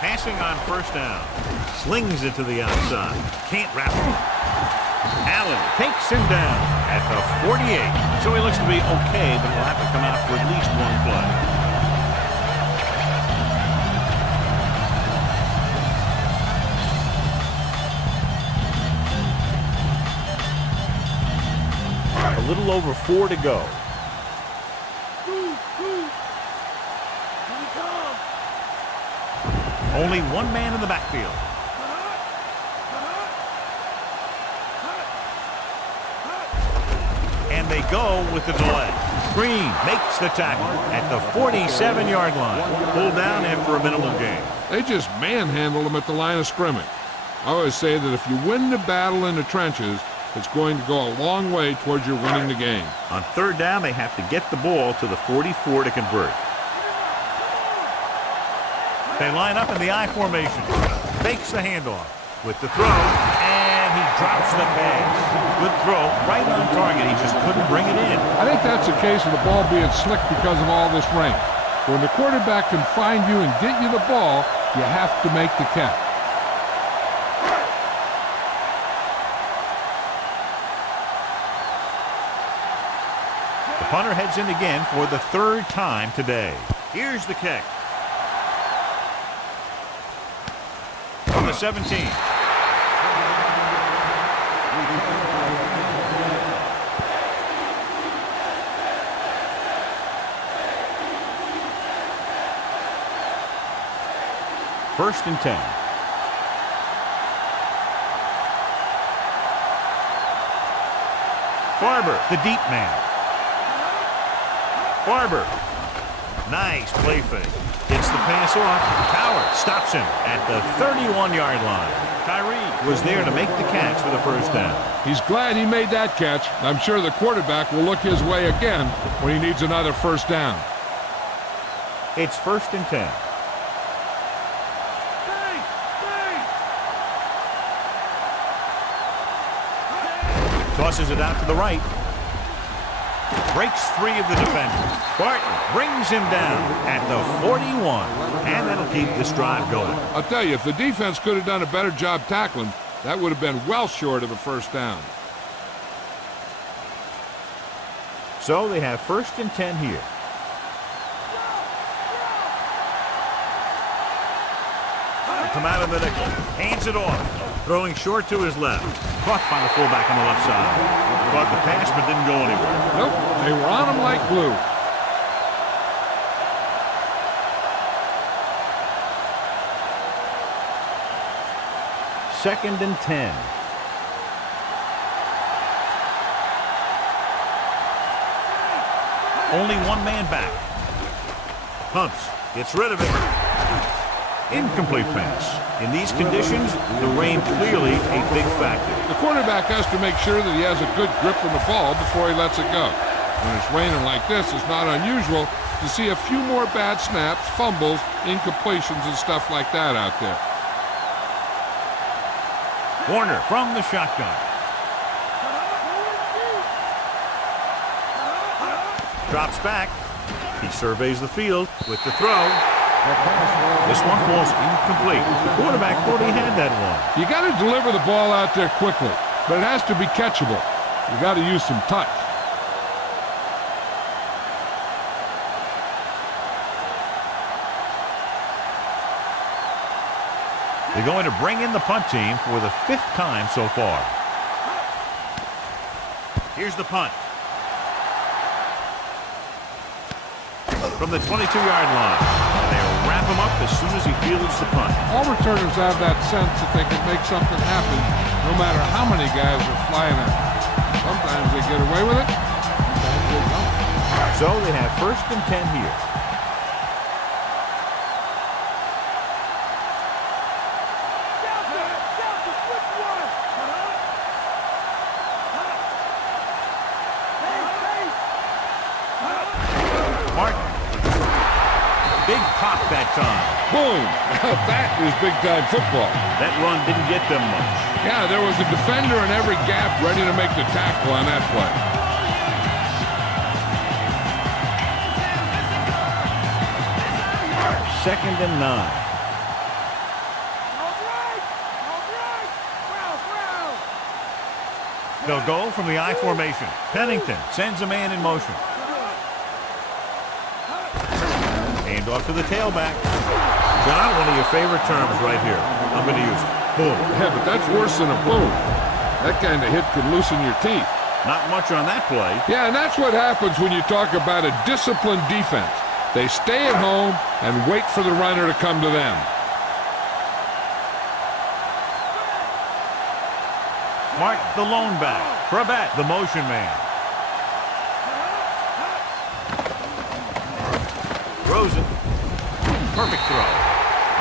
Passing on first down. Slings it to the outside. Can't wrap it. Allen takes him down at the 48. So he looks to be okay, but he'll have to come out for at least one play. A little over 4 to go. Only one man in the backfield. And they go with the delay. Green makes the tackle at the 47-yard line. Pulled down after a minimal gain. They just manhandled him at the line of scrimmage. I always say that if you win the battle in the trenches, it's going to go a long way towards your winning the game. On third down, they have to get the ball to the 44 to convert. They line up in the I formation. Fakes the handoff with the throw, and he drops the pass. Good throw, right on target. He just couldn't bring it in. I think that's a case of the ball being slick because of all this rain. When the quarterback can find you and get you the ball, you have to make the catch. The punter heads in again for the third time today. Here's the kick. From the 17. First and 10. Barber, the deep man. Barber. Nice play fake. Gets the pass off. Power stops him at the 31-yard line. Tyree was there to make the catch for the first down. He's glad he made that catch. I'm sure the quarterback will look his way again when he needs another first down. It's first and 10. Tosses it out to the right. Breaks free of the defender. Barton brings him down at the 41. And that'll keep this drive going. I'll tell you, if the defense could have done a better job tackling, that would have been well short of a first down. So they have first and 10 here. They come out of the nickel. Hands it off. Throwing short to his left. Caught by the fullback on the left side. Caught the pass but didn't go anywhere. Nope, they were on him like glue. Second and 10. Only one man back. Pumps. Gets rid of it. Incomplete pass. In these conditions, the rain clearly a big factor. The quarterback has to make sure that he has a good grip on the ball before he lets it go. When it's raining like this, it's not unusual to see a few more bad snaps, fumbles, incompletions, and stuff like that out there. Warner from the shotgun. Drops back. He surveys the field with the throw. This one falls incomplete. The quarterback thought he had that one. You got to deliver the ball out there quickly, but it has to be catchable. You got to use some touch. They're going to bring in the punt team for the 5th time so far. Here's the punt. From the 22-yard line. And they'll wrap him up as soon as he fields the punt. All returners have that sense that they can make something happen no matter how many guys are flying at them. Sometimes they get away with it, sometimes they don't. So they have first and 10 here. big pop that time. Boom! That is big-time football. That run didn't get them much. Yeah, there was a defender in every gap ready to make the tackle on that play. Second and 9. All right. Ground. They'll go from the I formation. Pennington sends a man in motion. Hand off to the tailback. John, one of your favorite terms right here. I'm going to use it. Boom. Yeah, but that's worse than a boom. That kind of hit could loosen your teeth. Not much on that play. Yeah, and that's what happens when you talk about a disciplined defense. They stay at home and wait for the runner to come to them. Martin, the lone back. Crabette, the motion man. Rosen. Perfect throw.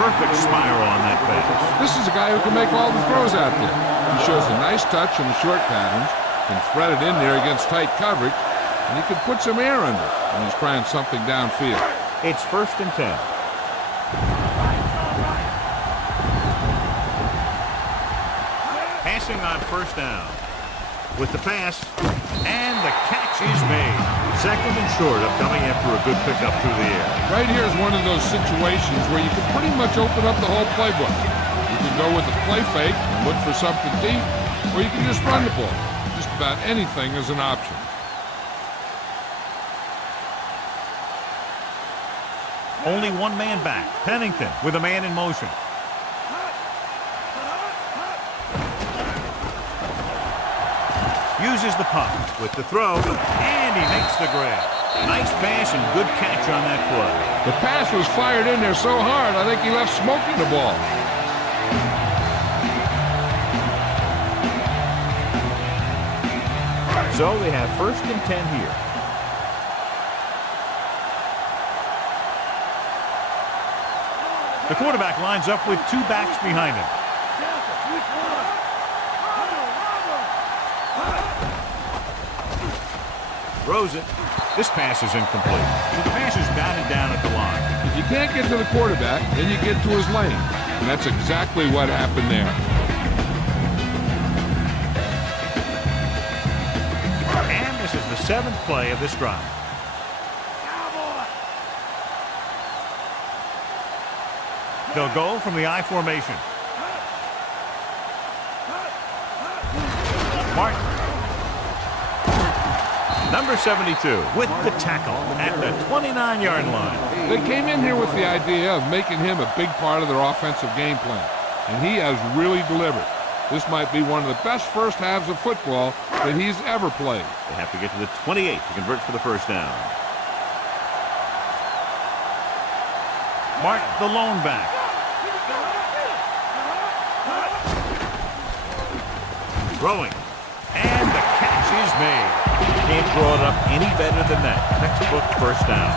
Perfect spiral on that pass. This is a guy who can make all the throws out there. He shows a nice touch in the short patterns, can thread it in there against tight coverage, and he can put some air under it when he's trying something downfield. It's 1st and 10. Passing on 1st down. With the pass, and the catch is made. 2nd and short of coming after a good pickup through the air. Right here is one of those situations where you can pretty much open up the whole playbook. You can go with a play fake and look for something deep, or you can just run the ball. Just about anything is an option. Only one man back. Pennington with a man in motion. Uses the pump with the throw, and he makes the grab. Nice pass and good catch on that play. The pass was fired in there so hard, I think he left smoking the ball. So they have 1st and 10 here. The quarterback lines up with 2 backs behind him. Rosen. This pass is incomplete. The pass is batted down at the line. If you can't get to the quarterback, then you get to his lane. And that's exactly what happened there. And this is the 7th play of this drive. They'll go from the I formation. Martin. Number 72 with the tackle at the 29-yard line. They came in here with the idea of making him a big part of their offensive game plan, and he has really delivered. This might be one of the best first halves of football that he's ever played. They have to get to the 28 to convert for the 1st down. Martin, the lone back. Throwing. And the catch is made. Can't draw it up any better than that. Textbook 1st down.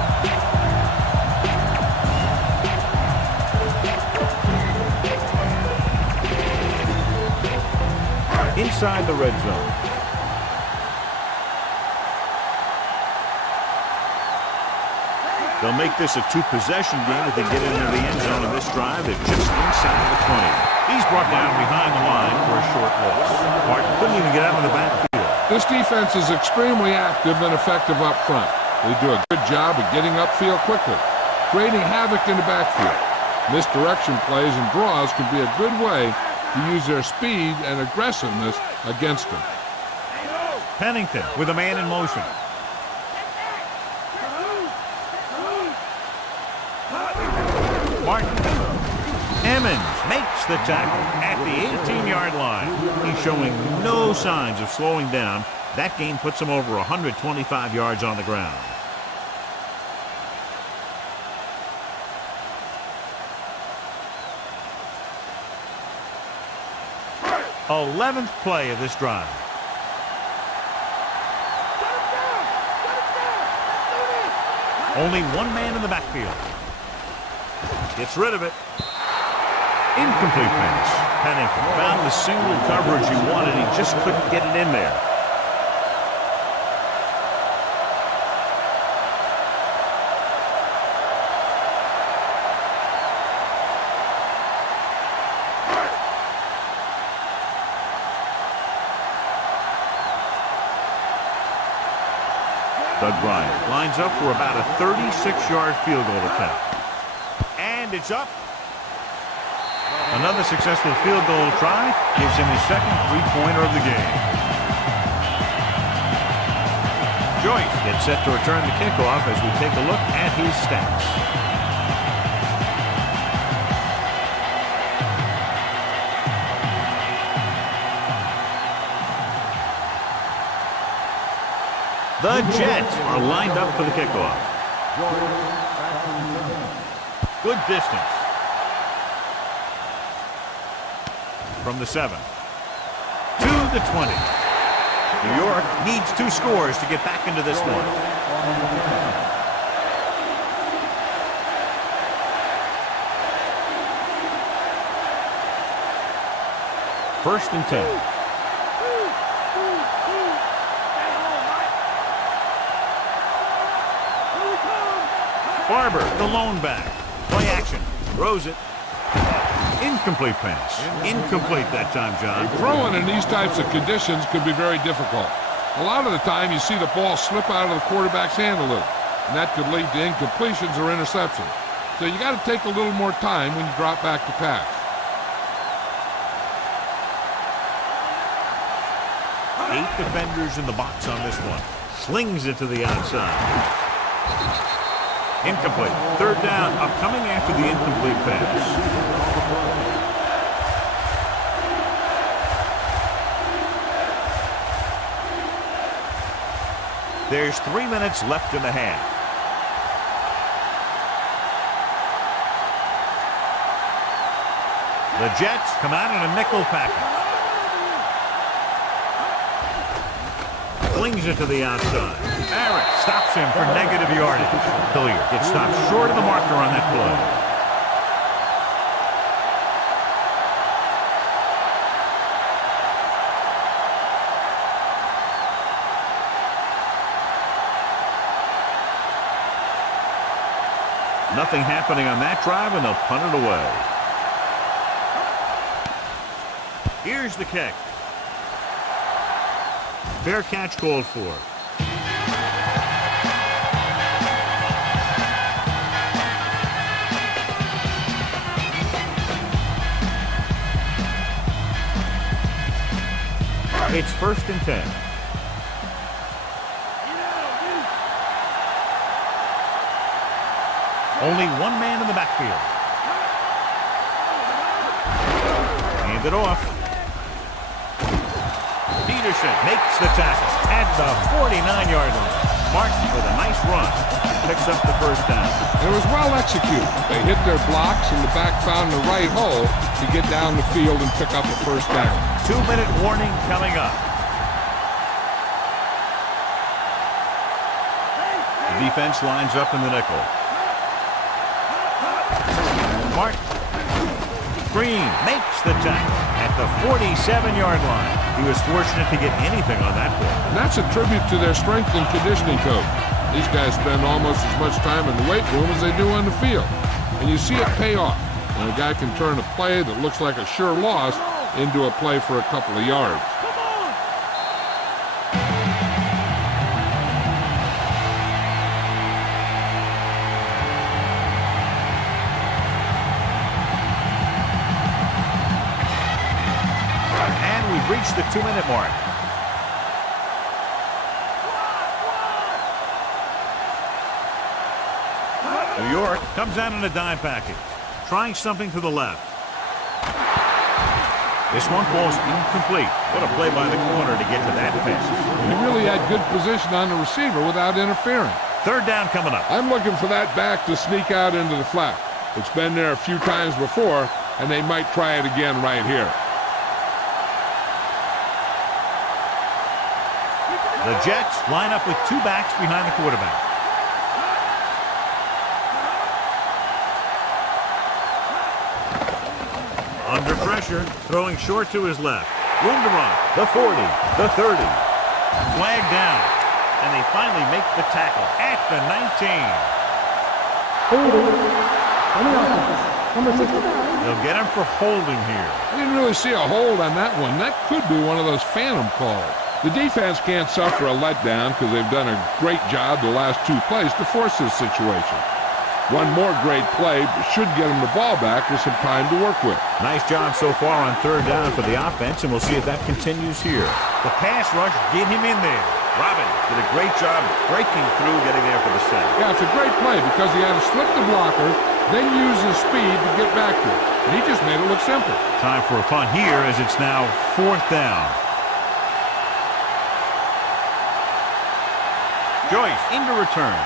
Inside the red zone. They'll make this a 2-possession game if they get into the end zone in this drive. They're just inside the 20. He's brought down behind the line for a short loss. Martin couldn't even get out of the backfield. This defense is extremely active and effective up front. They do a good job of getting upfield quickly, creating havoc in the backfield. Misdirection plays and draws can be a good way to use their speed and aggressiveness against them. Pennington with a man in motion. Martin. Emmons makes the tackle at the 18-yard line. He's showing no signs of slowing down. That game puts him over 125 yards on the ground. Eleventh play of this drive. Only one man in the backfield. Gets rid of it. Incomplete pass. Pennington found the single coverage he wanted. He just couldn't get it in there. Doug Bryant lines up for about a 36-yard field goal attempt. And it's up. Another successful field goal try gives him his second three-pointer of the game. Joyce gets set to return the kickoff as we take a look at his stats. The Jets are lined up for the kickoff. Good distance. From the 7 to the 20. New York needs 2 scores to get back into this one. First and 10. Barber, the lone back. Play action. Throws it. Incomplete pass. Incomplete that time, John. Throwing in these types of conditions could be very difficult. A lot of the time you see the ball slip out of the quarterback's hand a little, and that could lead to incompletions or interceptions. So you got to take a little more time when you drop back to pass. Eight defenders in the box on this one. Slings it to the outside. Incomplete. Third down, upcoming after the incomplete pass. There's 3 minutes left in the half. The Jets come out in a nickel package. Flings it to the outside. Barrett stops him for negative yardage. Hilliard gets stopped short of the marker on that play. Nothing happening on that drive, and they'll punt it away. Here's the kick. Fair catch called for. It's first and 10. Only one man in the backfield. Hand it off. Peterson makes the tackle at the 49-yard line. Martin with a nice run. Picks up the first down. It was well executed. They hit their blocks and the back found the right hole to get down the field and pick up a first down. 2-minute warning coming up. The defense lines up in the nickel. Martin. Green makes the tackle at the 47-yard line. He was fortunate to get anything on that play. And that's a tribute to their strength and conditioning coach. These guys spend almost as much time in the weight room as they do on the field. And you see it pay off when a guy can turn a play that looks like a sure loss into a play for a couple of yards. Reached the 2-minute mark. New York comes out in a dime package, trying something to the left. This one falls incomplete. What a play by the corner to get to that pass. He really had good position on the receiver without interfering. Third down coming up. I'm looking for that back to sneak out into the flat. It's been there a few times before, and they might try it again right here. The Jets line up with 2 backs behind the quarterback. Under pressure, throwing short to his left. Room to run. The 40, the 30. Flag down. And they finally make the tackle at the 19. They'll get him for holding here. I didn't really see a hold on that one. That could be one of those phantom calls. The defense can't suffer a letdown because they've done a great job the last 2 plays to force this situation. One more great play should get them the ball back with some time to work with. Nice job so far on 3rd down for the offense, and we'll see if that continues here. The pass rush get him in there. Robbins did a great job breaking through, getting there for the sack. Yeah, it's a great play because he had to slip the blocker, then use his speed to get back to it. And he just made it look simple. Time for a punt here as it's now 4th down. Joyce into return.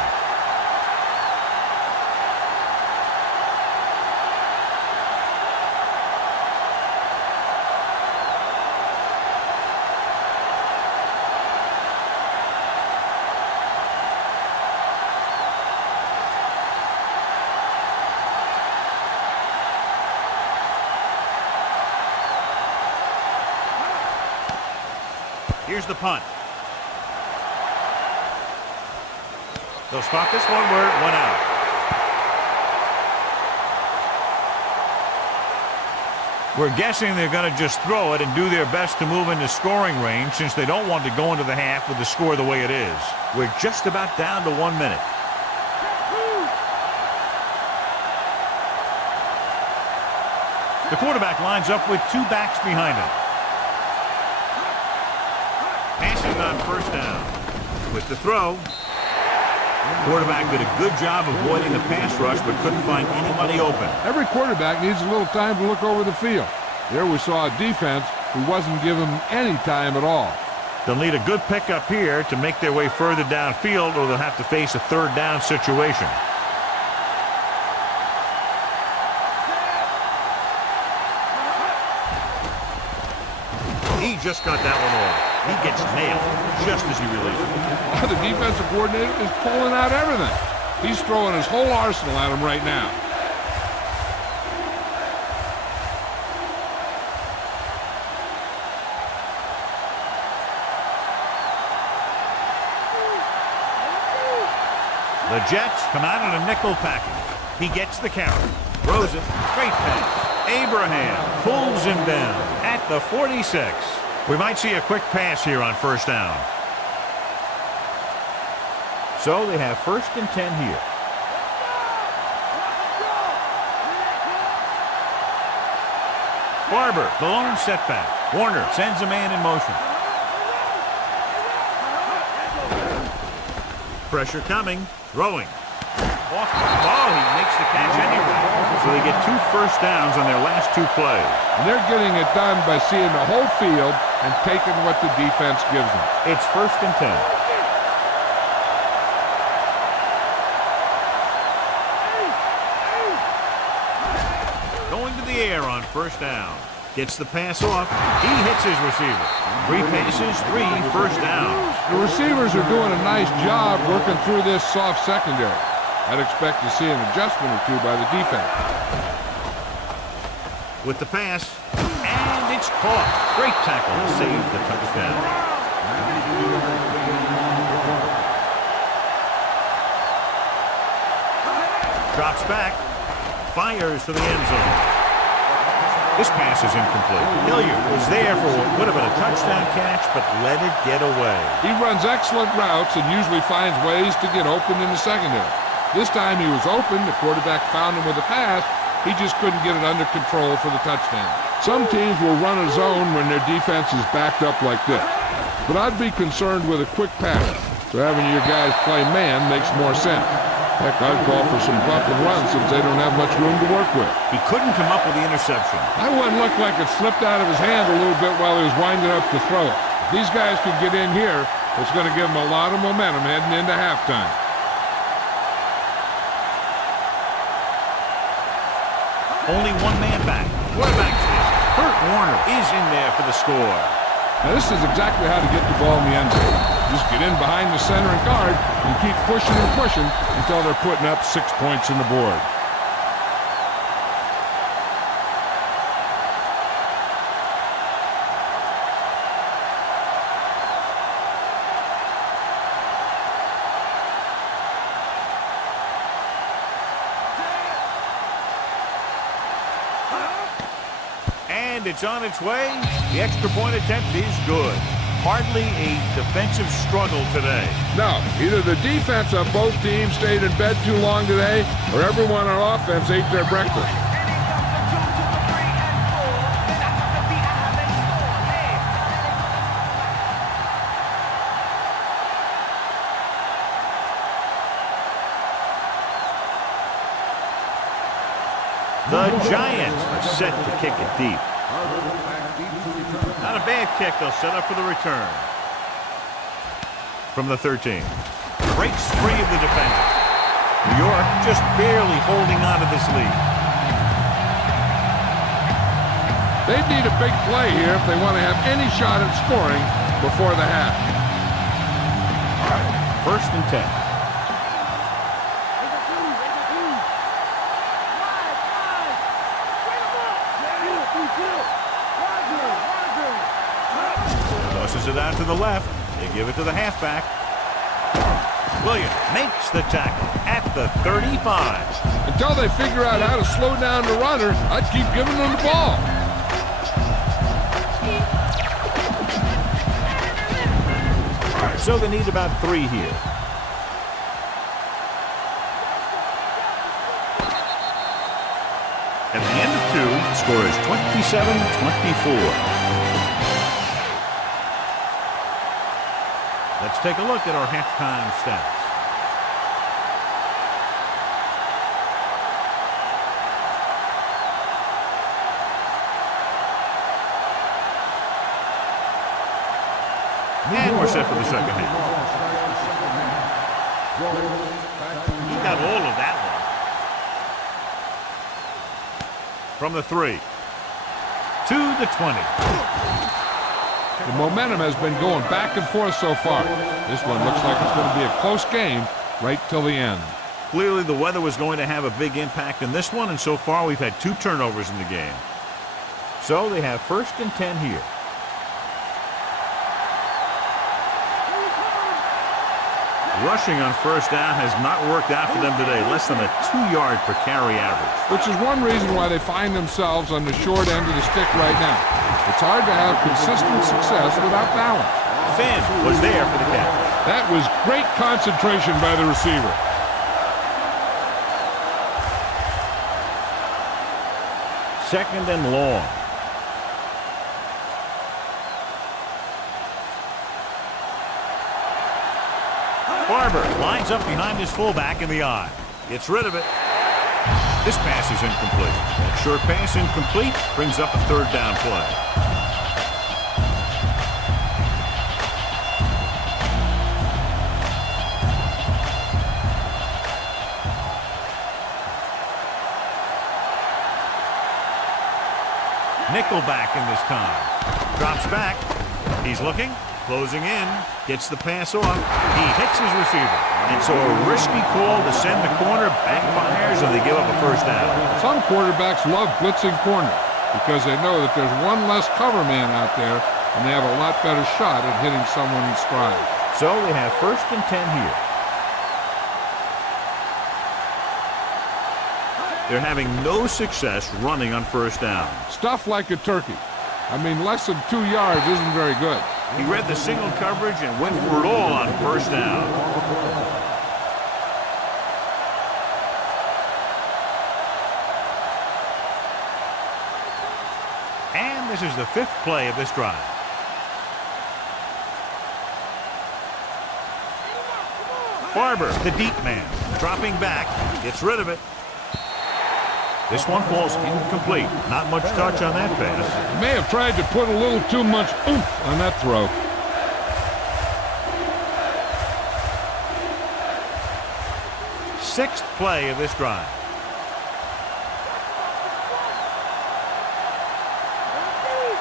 Here's the punt. They'll spot this one where it went out. We're guessing they're going to just throw it and do their best to move into scoring range since they don't want to go into the half with the score the way it is. We're just about down to 1 minute. The quarterback lines up with 2 backs behind him. Passing on 1st down. With the throw. Quarterback did a good job avoiding the pass rush, but couldn't find anybody open. Every quarterback needs a little time to look over the field. There we saw a defense who wasn't given any time at all. They'll need a good pickup here to make their way further downfield, or they'll have to face a 3rd down situation. He just got that one off. He gets nailed just as he releases it. The defensive coordinator is pulling out everything. He's throwing his whole arsenal at him right now. The Jets come out in a nickel package. He gets the carry. Throws it. Great pass. Abraham pulls him down at the 46. We might see a quick pass here on 1st down. So they have 1st and 10 here. Barber, the lone setback. Warner sends a man in motion. Pressure coming. Throwing. Off the ball. He makes the catch anyway. So they get 2 first downs on their last 2 plays. And they're getting it done by seeing the whole field and taking what the defense gives them. It's 1st and 10. Going to the air on 1st down. Gets the pass off. He hits his receiver. 3 passes, 3 first downs. The receivers are doing a nice job working through this soft secondary. I'd expect to see an adjustment or 2 by the defense. With the pass, and it's caught. Great tackle to save the touchdown. Drops back, fires to the end zone. This pass is incomplete. Hilliard was there for what would have been a touchdown catch, but let it get away. He runs excellent routes and usually finds ways to get open in the secondary. This time he was open, the quarterback found him with a pass, he just couldn't get it under control for the touchdown. Some teams will run a zone when their defense is backed up like this. But I'd be concerned with a quick pass, so having your guys play man makes more sense. Heck, I'd call for some bump and run since they don't have much room to work with. He couldn't come up with the interception. That one looked like it slipped out of his hand a little bit while he was winding up to throw it. If these guys could get in here, it's going to give them a lot of momentum heading into halftime. Only 1 man back. Quarterback's in. Kurt Warner is in there for the score. Now this is exactly how to get the ball in the end zone. Just get in behind the center and guard and keep pushing and pushing until they're putting up 6 points on the board. And it's on its way. The extra point attempt is good. hardly a defensive struggle today. No, either the defense of both teams stayed in bed too long today, or everyone on offense ate their breakfast. The Giants are set to kick it deep. Not a bad kick. They'll set up for the return. From the 13. Breaks free of the defender. New York just barely holding on to this lead. They need a big play here if they want to have any shot at scoring before the half. First and 10. Tosses it out to the left. They give it to the halfback. Williams makes the tackle at the 35. Until they figure out how to slow down the runner, I'd keep giving them the ball. So they need about 3 here. At the end of 2, the score is 27-24. Let's take a look at our halftime stats. And we're set for the second half. He got all of that one. From the 3. To the 20. The momentum has been going back and forth so far. This one looks like it's going to be a close game right till the end. Clearly the weather was going to have a big impact in this one, and so far we've had 2 turnovers in the game. So they have first and 10 here. Rushing on first down has not worked out for them today. Less than a 2-yard per carry average. Which is one reason why they find themselves on the short end of the stick right now. It's hard to have consistent success without balance. Finn was there for the catch. That was great concentration by the receiver. Second and long. Barber lines up behind his fullback in the I. Gets rid of it. This pass is incomplete. That short pass incomplete brings up a 3rd down play. Nickelback in this time. Drops back. He's looking. Closing in, gets the pass off. He hits his receiver. And so a risky call to send the corner backfires, and they give up a first down. Some quarterbacks love blitzing corner because they know that there's one less cover man out there, and they have a lot better shot at hitting someone in stride. So they have first and 10 here. They're having no success running on first down. Stuff like a turkey. I mean, less than 2 yards isn't very good. He read the single coverage and went for it all on first down. And this is the 5th play of this drive. Barber, the deep man, dropping back, gets rid of it. This one falls incomplete. Not much touch on that pass. May have tried to put a little too much oomph on that throw. Sixth play of this drive.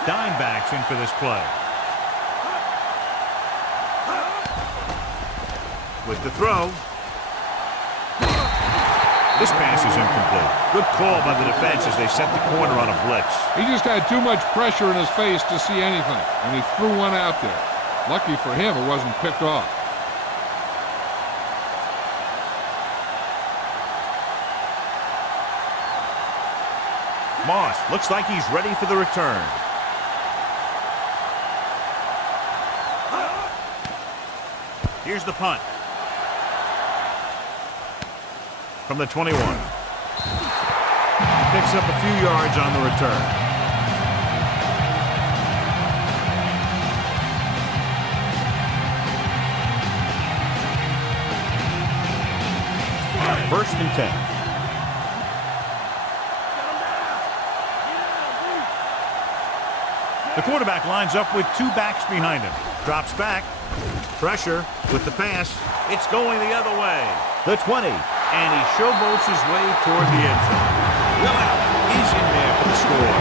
Dimebacks in for this play. With the throw. This pass is incomplete. Good call by the defense as they set the corner on a blitz. He just had too much pressure in his face to see anything, and he threw one out there. Lucky for him, it wasn't picked off. Moss looks like he's ready for the return. Here's the punt. From the 21. Picks up a few yards on the return. First and 10. The quarterback lines up with two backs behind him. Drops back. Pressure with the pass. It's going the other way. The 20. And he showboats his way toward the end zone. Will Allen is in there for the score.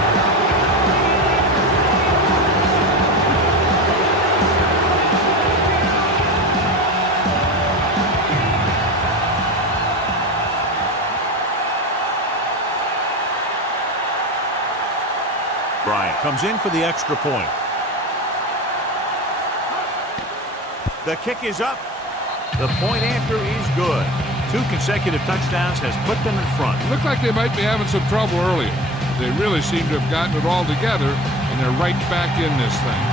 Bryant comes in for the extra point. The kick is up. The point after is good. 2 consecutive touchdowns has put them in front. Looked like they might be having some trouble earlier. They really seem to have gotten it all together, and they're right back in this thing.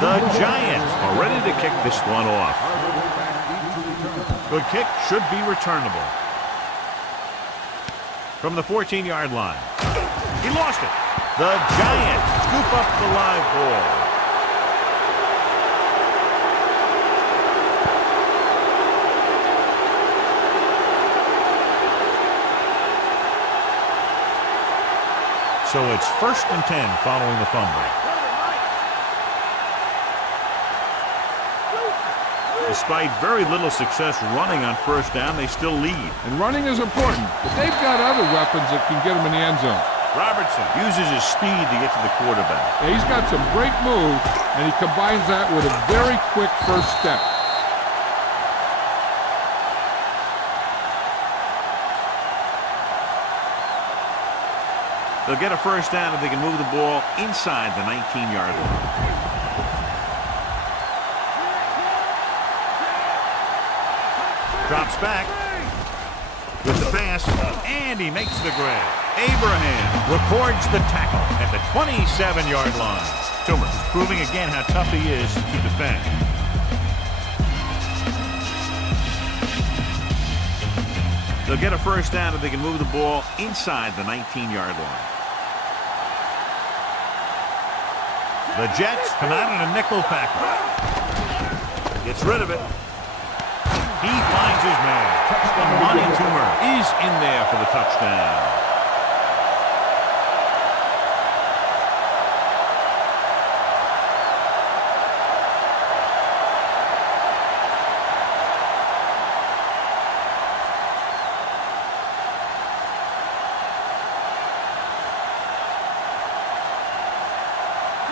The Giants are ready to kick this one off. Good kick, should be returnable. From the 14-yard line. He lost it. The Giants scoop up the live ball. So it's first and 10 following the fumble. Despite very little success running on first down, they still lead. And running is important, but they've got other weapons that can get them in the end zone. Robertson uses his speed to get to the quarterback. Yeah, he's got some great moves, and he combines that with a very quick first step. They'll get a first down if they can move the ball inside the 19-yard line. Drops back with the pass, and he makes the grab. Abraham records the tackle at the 27-yard line. Toomer proving again how tough he is to defend. They'll get a first down if they can move the ball inside the 19-yard line. The Jets come out in a nickel package. Gets rid of it. He finds his man. Touchdown. Monty Toomer is in there for the touchdown.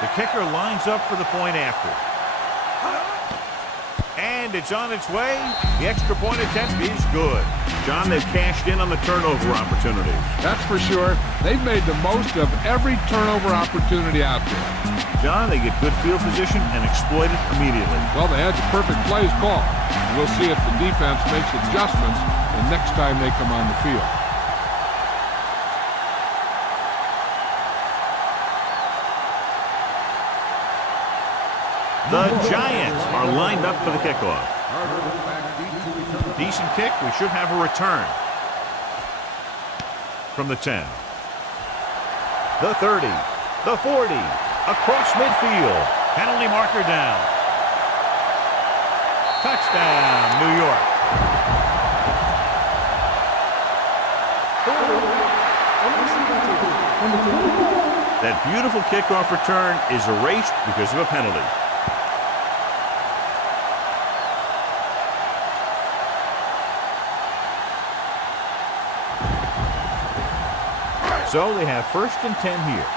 The kicker lines up for the point after. And it's on its way. The extra point attempt is good. John, they've cashed in on the turnover opportunity. That's for sure. They've made the most of every turnover opportunity out there. John, they get good field position and exploit it immediately. Well, they had the perfect plays called. We'll see if the defense makes adjustments the next time they come on the field. The Giants are lined up for the kickoff. Decent kick. We should have a return. From the 10. The 30. The 40. Across midfield. Penalty marker down. Touchdown, New York. That beautiful kickoff return is erased because of a penalty. So they have first and 10 here.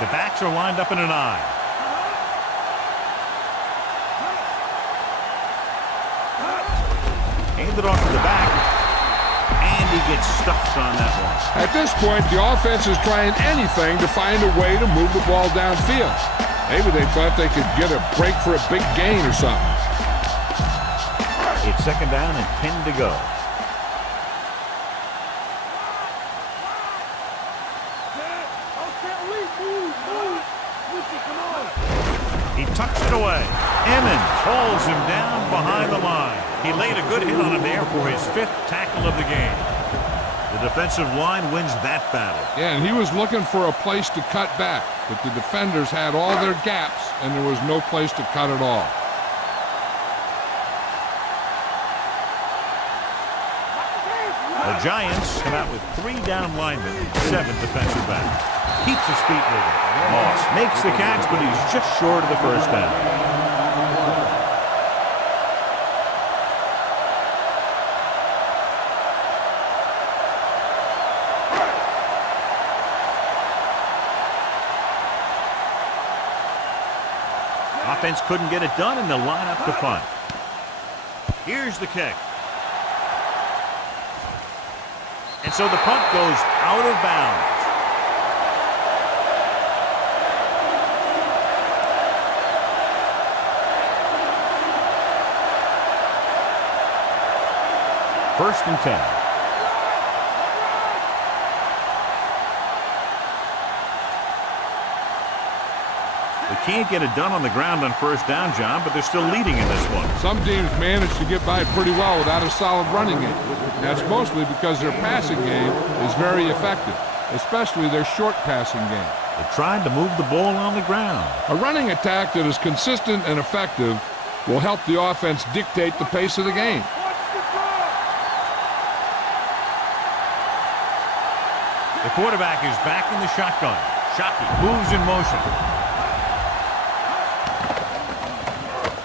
The backs are lined up in an I. Handed off to the back, and he gets stuffed on that one. At this point, the offense is trying anything to find a way to move the ball downfield. Maybe they thought they could get a break for a big gain or something. It's second down and 10 to go. He tucks it away. Emmons holds him down behind the line. He laid a good hit on him there for his 5th tackle of the game. The defensive line wins that battle. Yeah, and he was looking for a place to cut back, but the defenders had all their gaps, and there was no place to cut at all. The Giants come out with 3 down linemen, 7 defensive backs. Keeps his feet moving. Moss makes the catch, but he's just short of the first down. Offense couldn't get it done, and they'll line up to punt. Here's the kick. And so the punt goes out of bounds. First and 10. They can't get it done on the ground on first down, John, but they're still leading in this one. Some teams manage to get by pretty well without a solid running game. That's mostly because their passing game is very effective, especially their short passing game. They're trying to move the ball on the ground. A running attack that is consistent and effective will help the offense dictate the pace of the game. The quarterback is back in the shotgun. Shockey moves in motion.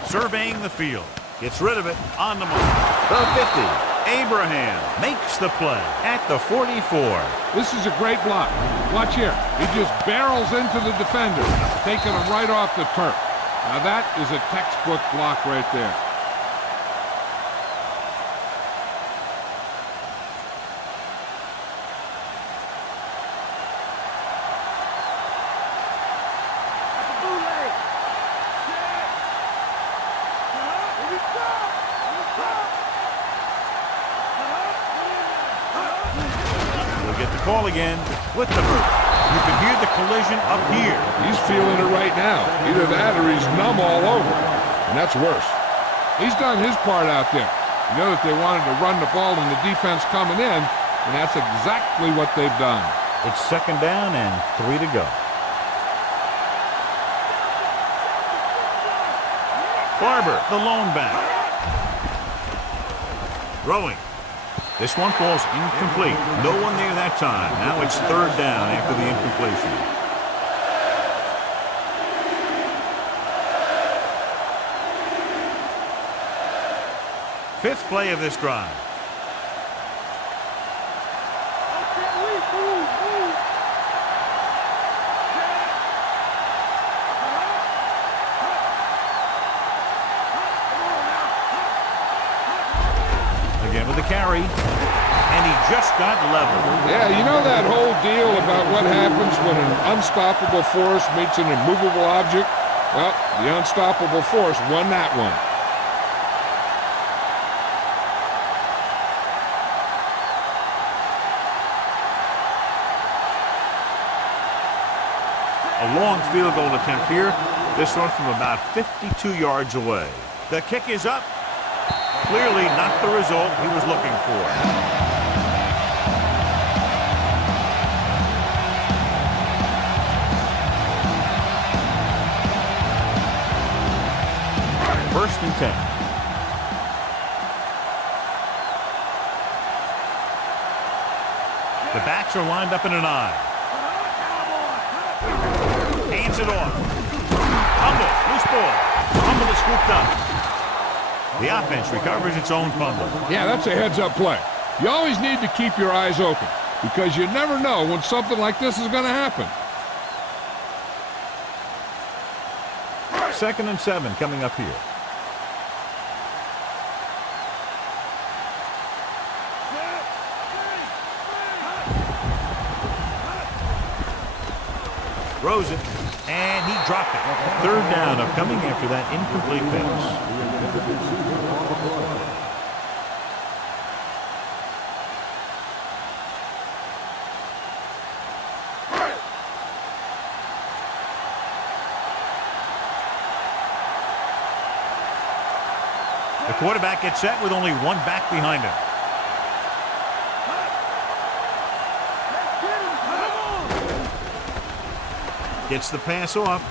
Surveying the field. Gets rid of it on the mark. The 50. Abraham makes the play at the 44. This is a great block. Watch here. He just barrels into the defender, taking him right off the turf. Now that is a textbook block right there. Call again with the boot. You can hear the collision up here. He's feeling it right now. Either that or he's numb all over. And that's worse. He's done his part out there. You know that they wanted to run the ball and the defense coming in, and that's exactly what they've done. It's second down and 3 to go. Barber, the lone back. Throwing. This one falls incomplete. No one there that time. Now it's third down after the incompletion. Fifth play of this drive. Again with the carry. And he just got leveled. Yeah, you know that whole deal about what happens when an unstoppable force meets an immovable object? Well, the unstoppable force won that one. A long field goal attempt here. This one from about 52 yards away. The kick is up. Clearly not the result he was looking for. First and 10. The backs are lined up in an I. Hands it off. Fumble. Loose ball. Fumble is scooped up. The offense recovers its own fumble. Yeah, that's a heads-up play. You always need to keep your eyes open because you never know when something like this is going to happen. Second and 7 coming up here. Throws it, and he dropped it. Third down upcoming after that incomplete pass. The quarterback gets set with only one back behind him. Gets the pass off,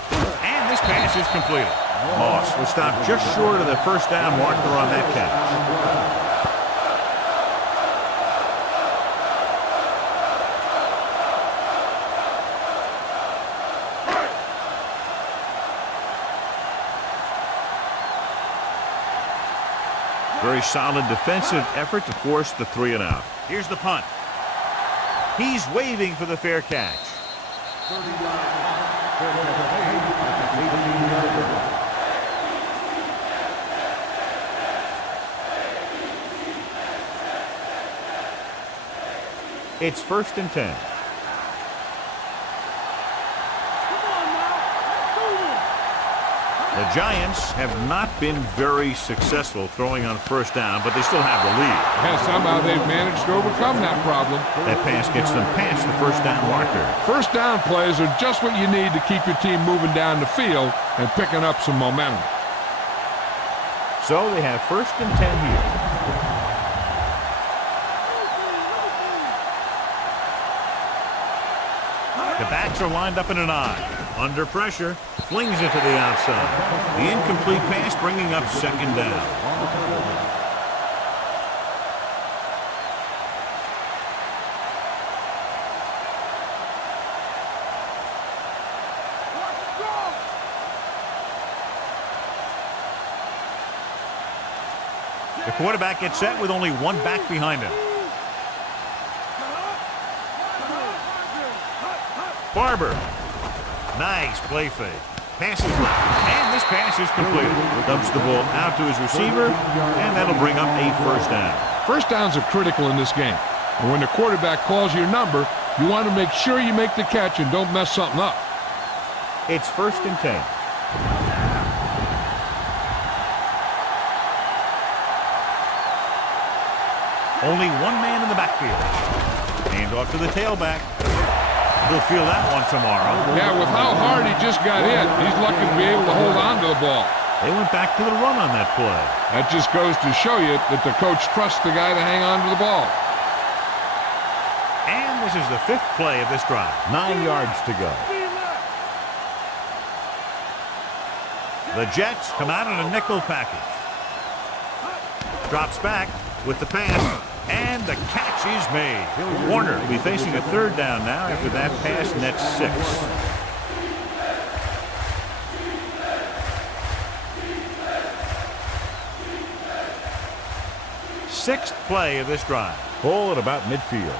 and this pass is completed. Moss will stop just short of the first down marker on that catch. Very solid defensive effort to force the 3-and-out. Here's the punt. He's waving for the fair catch. It's 1st and 10. The Giants have not been very successful throwing on first down, but they still have the lead. And somehow they've managed to overcome that problem. That pass gets them past the first down marker. First down plays are just what you need to keep your team moving down the field and picking up some momentum. So they have 1st and 10 here. The backs are lined up in an I. Under pressure, flings it to the outside. The incomplete pass bringing up 2nd down. The quarterback gets set with only one back behind him. Barber. Nice play fake. Passes left. And this pass is completed. Dumps the ball out to his receiver, and that'll bring up a first down. First downs are critical in this game. And when the quarterback calls your number, you want to make sure you make the catch and don't mess something up. It's 1st and 10. Only one man in the backfield. Hand off to the tailback. He'll feel that one tomorrow. Yeah, with how hard he just got hit, he's lucky to be able to hold on to the ball. They went back to the run on that play. That just goes to show you that the coach trusts the guy to hang on to the ball. And this is the 5th play of this drive. 9 yards to go. The Jets come out in a nickel package. Drops back with the pass. And the catch is made. Warner will be facing a 3rd down now after that pass nets 6. Sixth play of this drive. Ball at about midfield.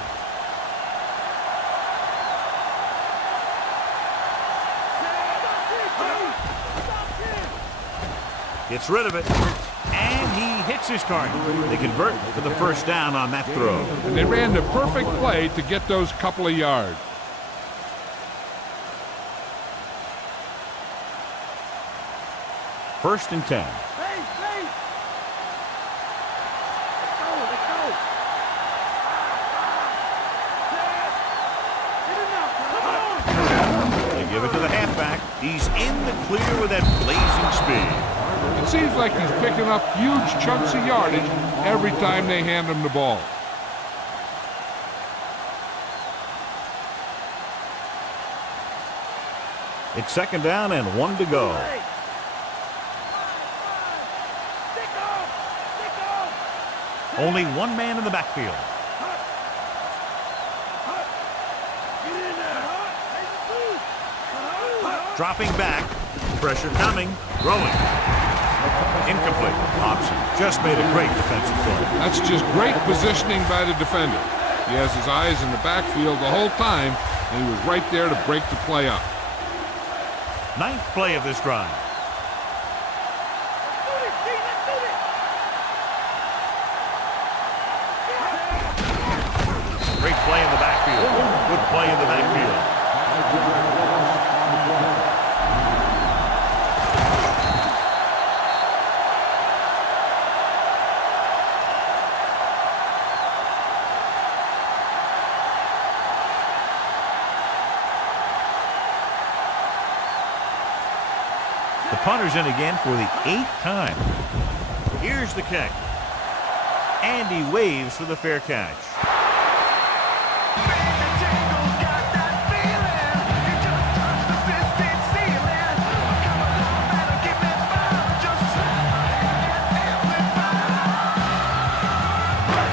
Gets rid of it. And he hits his target. They convert for the first down on that throw. And they ran the perfect play to get those couple of yards. First and 10. They give it to the halfback. He's in the clear with that blazing speed. It seems like he's picking up huge chunks of yardage every time they hand him the ball. It's 2nd down and 1 to go. Only one man in the backfield. Dropping back. Pressure coming. Throwing. Incomplete. Option. Just made a great defensive play. That's just great positioning by the defender. He has his eyes in the backfield the whole time, and he was right there to break the play up. 9th play of this drive. Great play in the backfield. Good play in the backfield. punter's in again for the 8th time. Here's the kick. And he waves for the fair catch.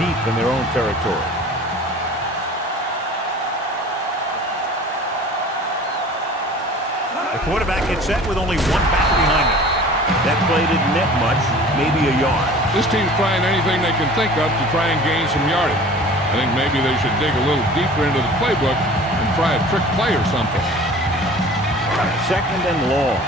Deep in their own territory. The quarterback gets set with only one back behind him. That play didn't net much, maybe a yard. This team's trying anything they can think of to try and gain some yardage. I think maybe they should dig a little deeper into the playbook and try a trick play or something. 2nd and long.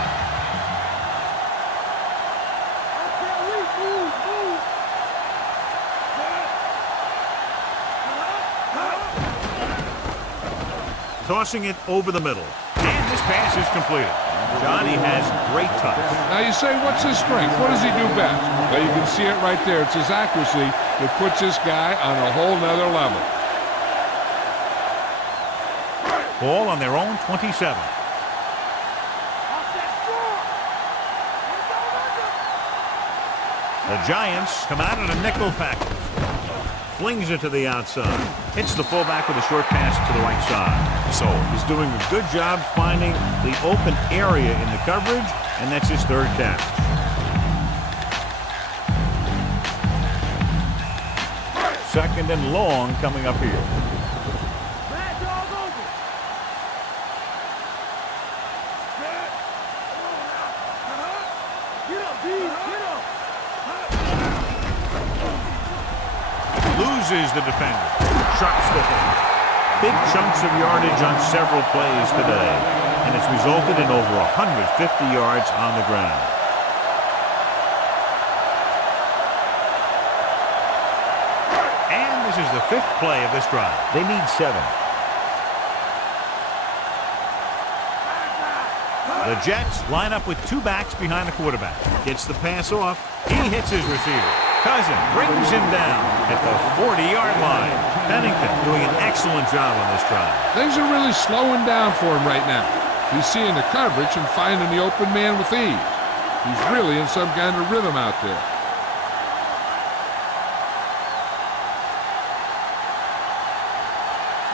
Tossing it over the middle. And this pass is completed. Johnny has great touch. Now you say, what's his strength? What does he do best? Well, you can see it right there. It's his accuracy that puts this guy on a whole nother level. Ball on their own 27. The Giants come out in a nickel package. Flings it to the outside. Hits the fullback with a short pass to the right side. So he's doing a good job finding the open area in the coverage, and that's his 3rd catch. Second and long coming up here. Loses the defender. Sharp stiffing. Big chunks of yardage on several plays today, and it's resulted in over 150 yards on the ground. And this is the 5th play of this drive. They need 7. The Jets line up with 2 backs behind the quarterback. Gets the pass off. He hits his receiver. Cousin brings him down at the 40-yard line. Pennington doing an excellent job on this drive. Things are really slowing down for him right now. He's seeing the coverage and finding the open man with ease. He's really in some kind of rhythm out there.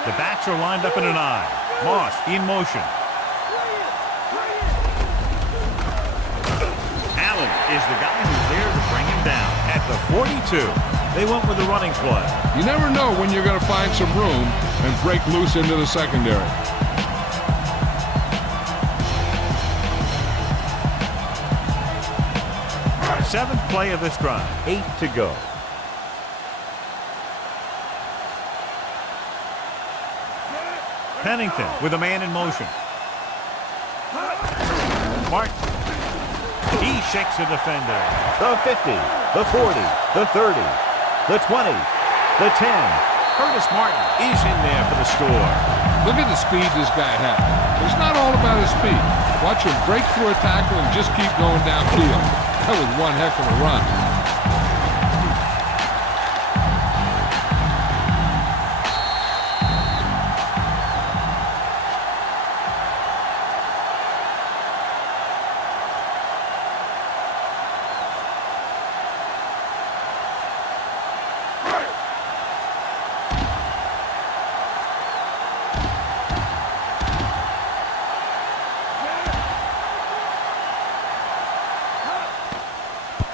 The backs are lined up in an eye. Moss in motion. Allen is the guy who's there to bring him down. At the 42, they went with the running play. You never know when you're going to find some room and break loose into the secondary. Seventh play of this drive. 8 to go. Pennington with a man in motion. Martin. He shakes the defender. The 50, the 40, the 30, the 20, the 10. Curtis Martin is in there for the score. Look at the speed this guy has. It's not all about his speed. Watch him break through a tackle and just keep going downfield. That was one heck of a run.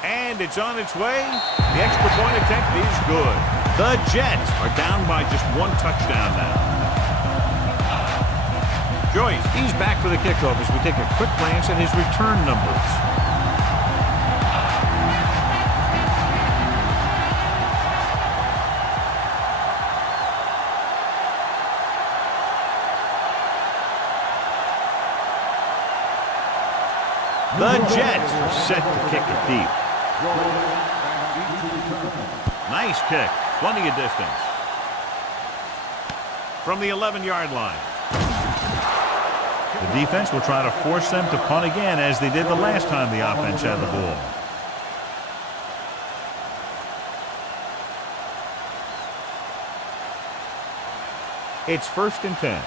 And it's on its way. The extra point attempt is good. The Jets are down by just 1 touchdown now. Joyce, he's back for the kickoff as we take a quick glance at his return numbers. The Jets are set to kick it deep. Nice kick. Plenty of distance. From the 11-yard line. The defense will try to force them to punt again as they did the last time the offense had the ball. It's 1st and 10.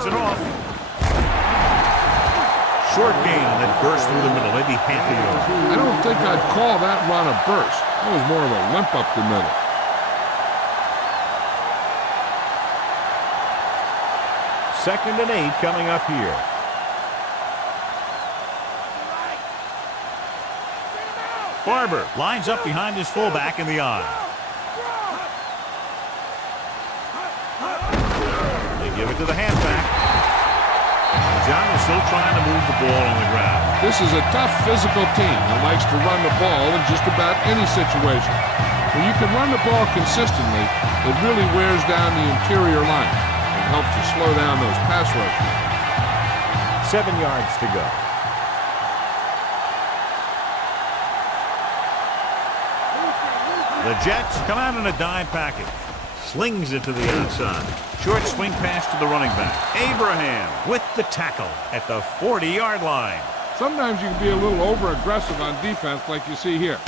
hands it off. Short gain on that burst through the middle, maybe half a yard. I don't think I'd call that run a burst. That was more of a limp up the middle. Second and 8 coming up here. Barber lines up behind his fullback in the eye. They give it to the halfback. John is still trying to move the ball on the ground. This is a tough physical team that likes to run the ball in just about any situation. When you can run the ball consistently, it really wears down the interior line and helps you slow down those pass rushes. 7 yards to go. The Jets come out in a dime package. Slings it to the outside. Short swing pass to the running back. Abraham with the tackle at the 40-yard line. Sometimes you can be a little over-aggressive on defense like you see here.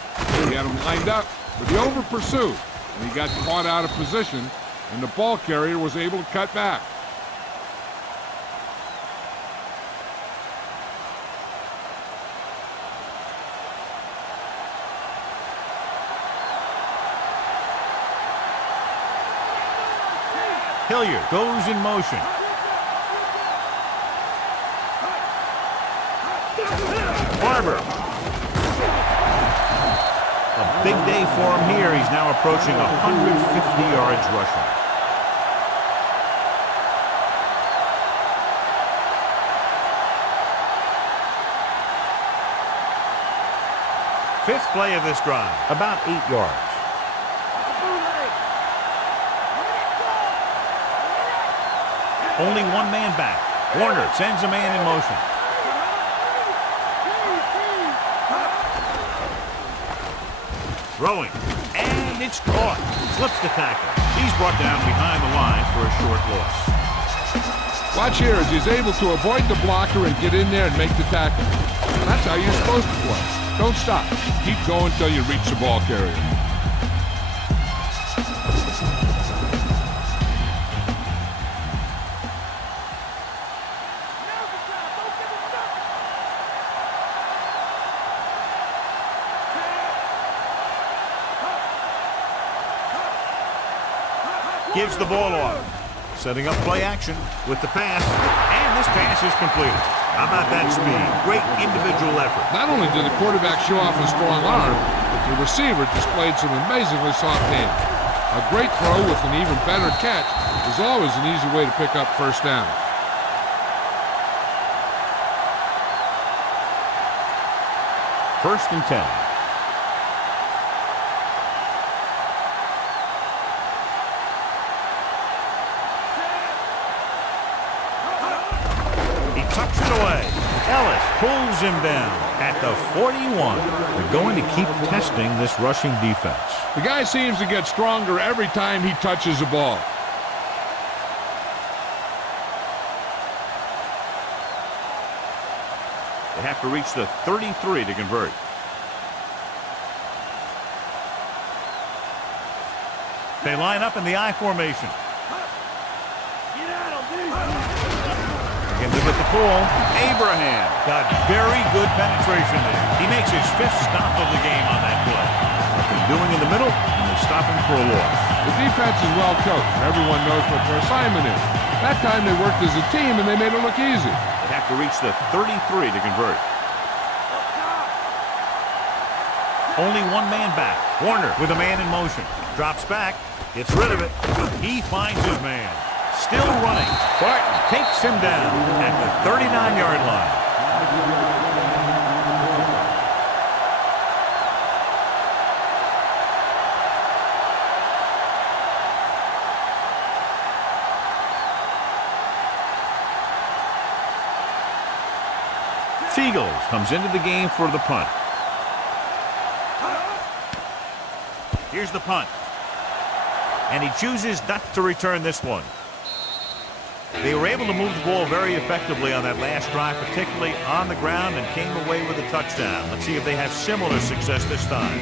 He had him lined up, but he over-pursued, and he got caught out of position, and the ball carrier was able to cut back. Hilliard goes in motion. Barber. A big day for him here. He's now approaching 150 yards rushing. Fifth play of this drive, about 8 yards. Only one man back. Warner sends a man in motion. Throwing. And it's caught. Slips the tackle. He's brought down behind the line for a short loss. Watch here as he's able to avoid the blocker and get in there and make the tackle. That's how you're supposed to play. Don't stop. Keep going until you reach the ball carrier. Gives the ball off. Setting up play action with the pass. And this pass is completed. How about that speed? Great individual effort. Not only did the quarterback show off a strong arm, but the receiver displayed some amazingly soft hands. A great throw with an even better catch is always an easy way to pick up first down. First and 10. Tucks it away. Ellis pulls him down at the 41. They're going to keep testing this rushing defense. The guy seems to get stronger every time he touches the ball. They have to reach the 33 to convert. They line up in the I formation. With the pull, Abraham got very good penetration there. He makes his 5th stop of the game on that play. What they're doing in the middle, and they stop him for a loss. The defense is well coached. Everyone knows what their assignment is. That time they worked as a team and they made it look easy. They have to reach the 33 to convert. Only one man back. Warner with a man in motion. Drops back, gets rid of it. He finds his man. Still running. Barton takes him down at the 39-yard line. Seagulls comes into the game for the punt. Here's the punt. And he chooses not to return this one. They were able to move the ball very effectively on that last drive, particularly on the ground, and came away with a touchdown. Let's see if they have similar success this time.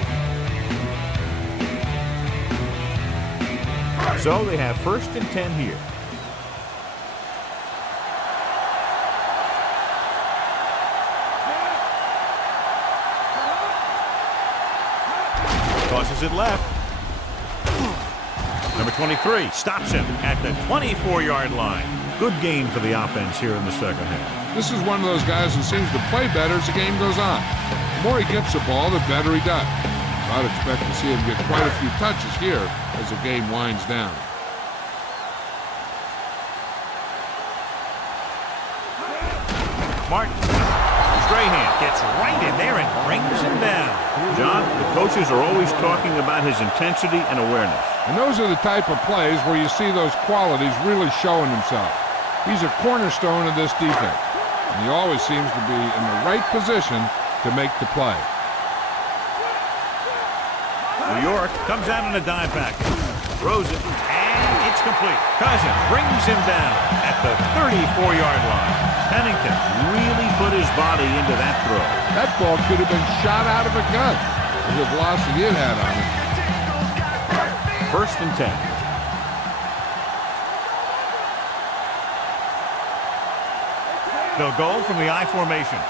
So they have first and 10 here. Tosses it left. Number 23 stops him at the 24-yard line. Good gain for the offense here in the second half. This is one of those guys who seems to play better as the game goes on. The more he gets the ball, the better he does. I'd expect to see him get quite a few touches here as the game winds down. Martin. Strahan gets right in there and brings him down. John, the coaches are always talking about his intensity and awareness. And those are the type of plays where you see those qualities really showing himself. He's a cornerstone of this defense, and he always seems to be in the right position to make the play. New York comes out in a dime package. Throws it, and it's complete. Cousins brings him down at the 34-yard line. Pennington really put his body into that throw. That ball could have been shot out of a gun with the velocity it had on it. 1st and 10. They'll go from the I formation.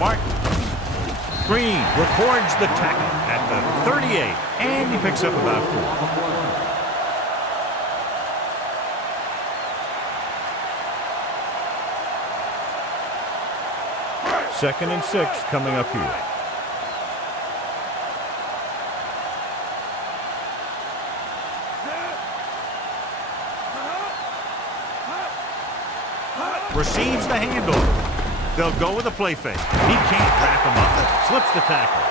Martin. Green records the tackle at the 38, and he picks up about 4. 2nd and 6 coming up here. Receives the handoff. They'll go with a play fake. He can't wrap him up. Slips the tackle.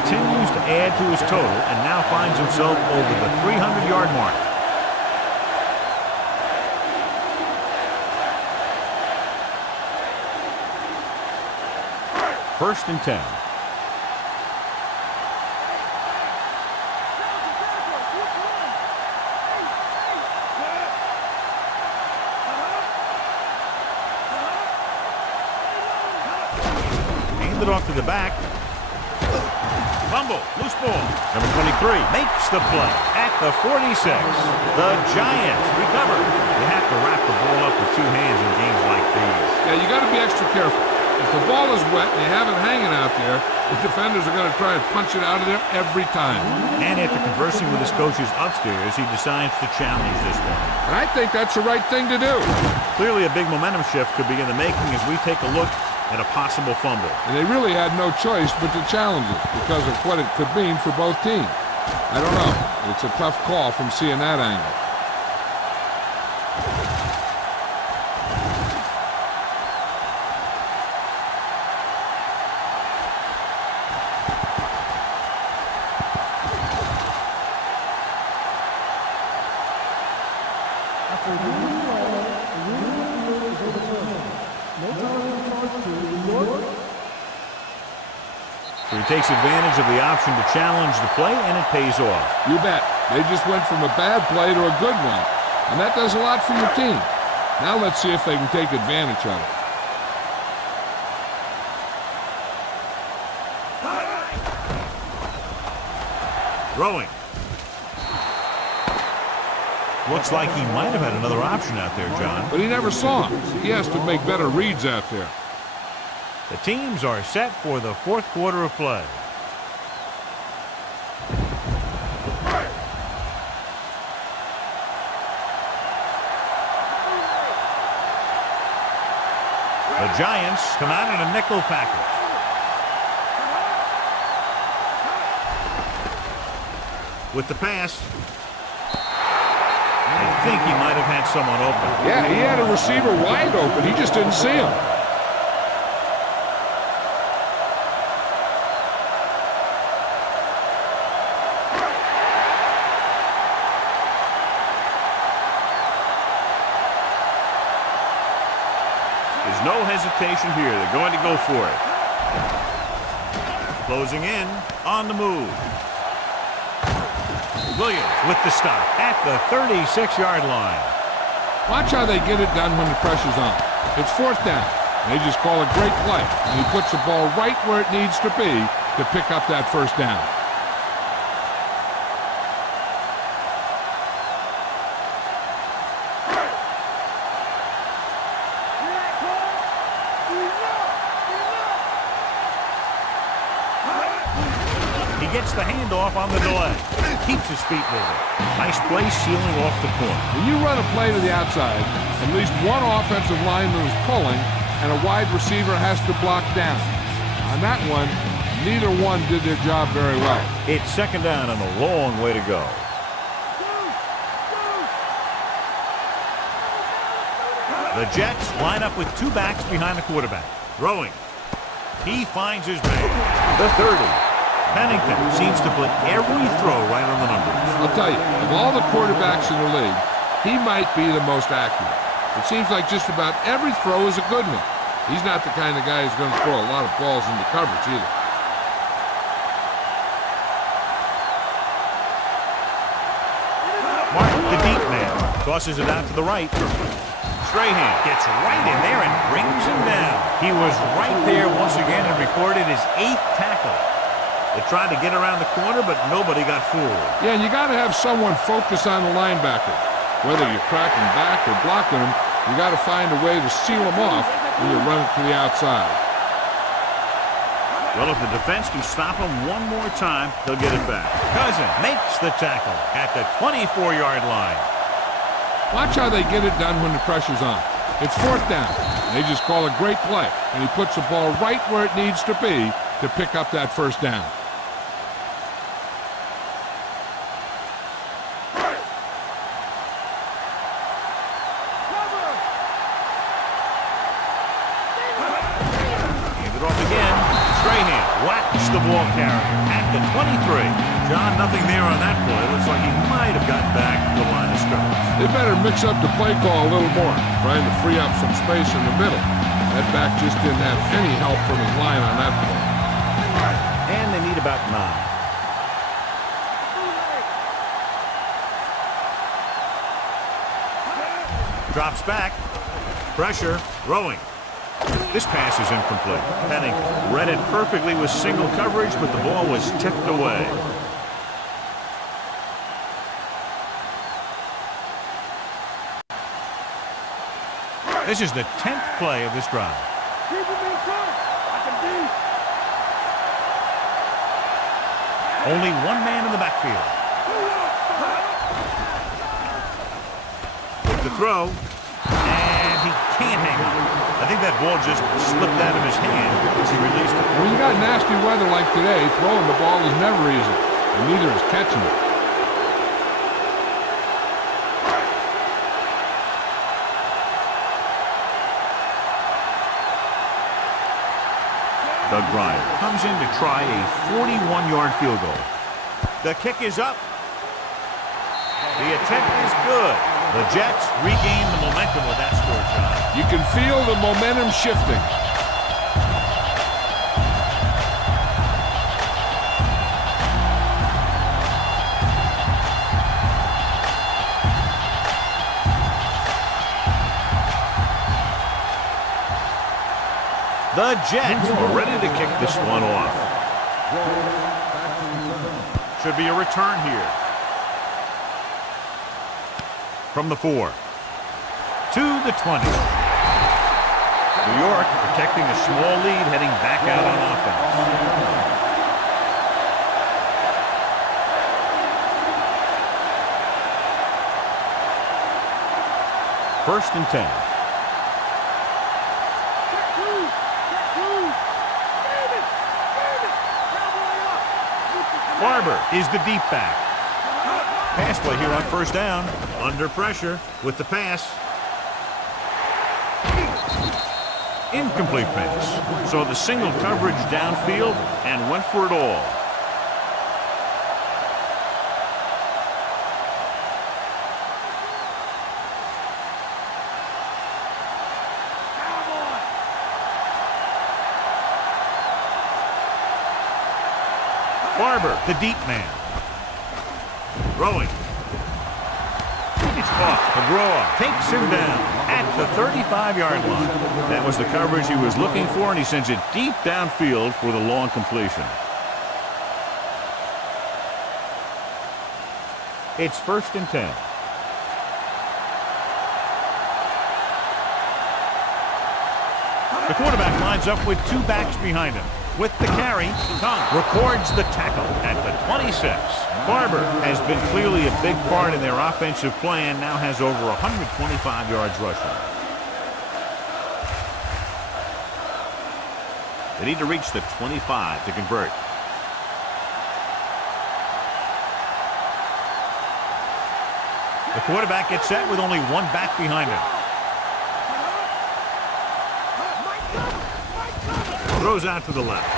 Continues to add to his total and now finds himself over the 300-yard mark. First and 10. Hand it off to the back. Fumble, loose ball. Number 23 makes the play at the 46. The Giants recover. You have to wrap the ball up with 2 hands in games like these. Yeah, you got to be extra careful. If the ball is wet and you have it hanging out there, the defenders are going to try and punch it out of there every time. And after conversing with his coaches upstairs, he decides to challenge this one. And I think that's the right thing to do. Clearly a big momentum shift could be in the making as we take a look at a possible fumble. And they really had no choice but to challenge it because of what it could mean for both teams. I don't know. It's a tough call from seeing that angle. So he takes advantage of the option to challenge the play, and it pays off. You bet. They just went from a bad play to a good one. And that does a lot for your team. Now let's see if they can take advantage of it. Throwing. Looks like he might have had another option out there, John. But he never saw him. He has to make better reads out there. The teams are set for the 4th quarter of play. The Giants come out in a nickel package. With the pass, I think he might have had someone open. Yeah, he had a receiver wide open. He just didn't see him. There's no hesitation here. They're going to go for it. Closing in on the move. Williams with the stop at the 36-yard line. Watch how they get it done when the pressure's on. It's 4th down. They just call a great play. And he puts the ball right where it needs to be to pick up that 1st down. gets the handoff on the delay. Keeps his feet moving. Nice play sealing off the corner. When you run a play to the outside, at least one offensive lineman is pulling, and a wide receiver has to block down. On that one, neither one did their job very well. It's second down and a long way to go. The Jets line up with two backs behind the quarterback. Throwing. He finds his man. The 30. Pennington seems to put every throw right on the numbers. I'll tell you, of all the quarterbacks in the league, he might be the most accurate. It seems like just about every throw is a good one. He's not the kind of guy who's going to throw a lot of balls into coverage either. Martin, the deep man, tosses it out to the right. Strahan gets right in there and brings him down. He was right there once again and recorded his 8th tackle. They tried to get around the corner, but nobody got fooled. Yeah, and you got to have someone focus on the linebacker. Whether you're cracking back or blocking him, you got to find a way to seal him off when you run it to the outside. Well, if the defense can stop him one more time, they'll get it back. Cousin makes the tackle at the 24-yard line. Watch how they get it done when the pressure's on. It's fourth down. They just call a great play, and he puts the ball right where it needs to be to pick up that first down. Hand it off again. Strahan whacks the ball carrier at the 23. John, nothing there on that play. Looks like he might have gotten back to the line of scrimmage. They better mix up the play call a little more, trying to free up some space in the middle. That back just didn't have any help from his line on that play. And they need about 9. Drops back. Pressure. Throwing. This pass is incomplete. Pennington read it perfectly with single coverage, but the ball was tipped away. This is the 10th play of this drive. Keep him in front. I can beat. Only one man in the backfield. With the throw, and he can't hang on. I think that ball just slipped out of his hand as he released it. When you got nasty weather like today, throwing the ball is never easy, and neither is catching it. Doug Bryant comes in to try a 41-yard field goal. The kick is up. The attempt is good. The Jets regain the momentum with that score, John. You can feel the momentum shifting. The Jets are ready to kick this one off. Should be a return here. From the 4 to the 20. New York protecting a small lead, heading back out on offense. First and 10. Barber is the deep back. Pass play here on first down. Under pressure with the pass. Incomplete pass. So the single coverage downfield and went for it all. Barber, the deep man. Throwing. It's caught. McGraw takes him down at the 35-yard line. That was the coverage he was looking for, and he sends it deep downfield for the long completion. It's first and 10. The quarterback lines up with two backs behind him. with the carry. Tongue records the tackle at the 26. Barber has been clearly a big part in their offensive plan, now has over 125 yards rushing. They need to reach the 25 to convert. The quarterback gets set with only one back behind him. Throws out to the left.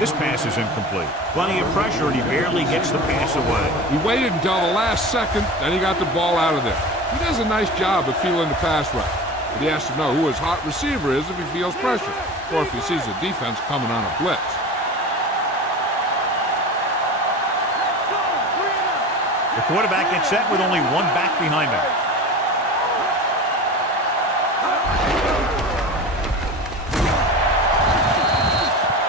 This pass is incomplete. Plenty of pressure, and he barely gets the pass away. He waited until the last second, then he got the ball out of there. He does a nice job of feeling the pass rush, but he has to know who his hot receiver is if he feels pressure, or if he sees the defense coming on a blitz. The quarterback gets set with only one back behind him.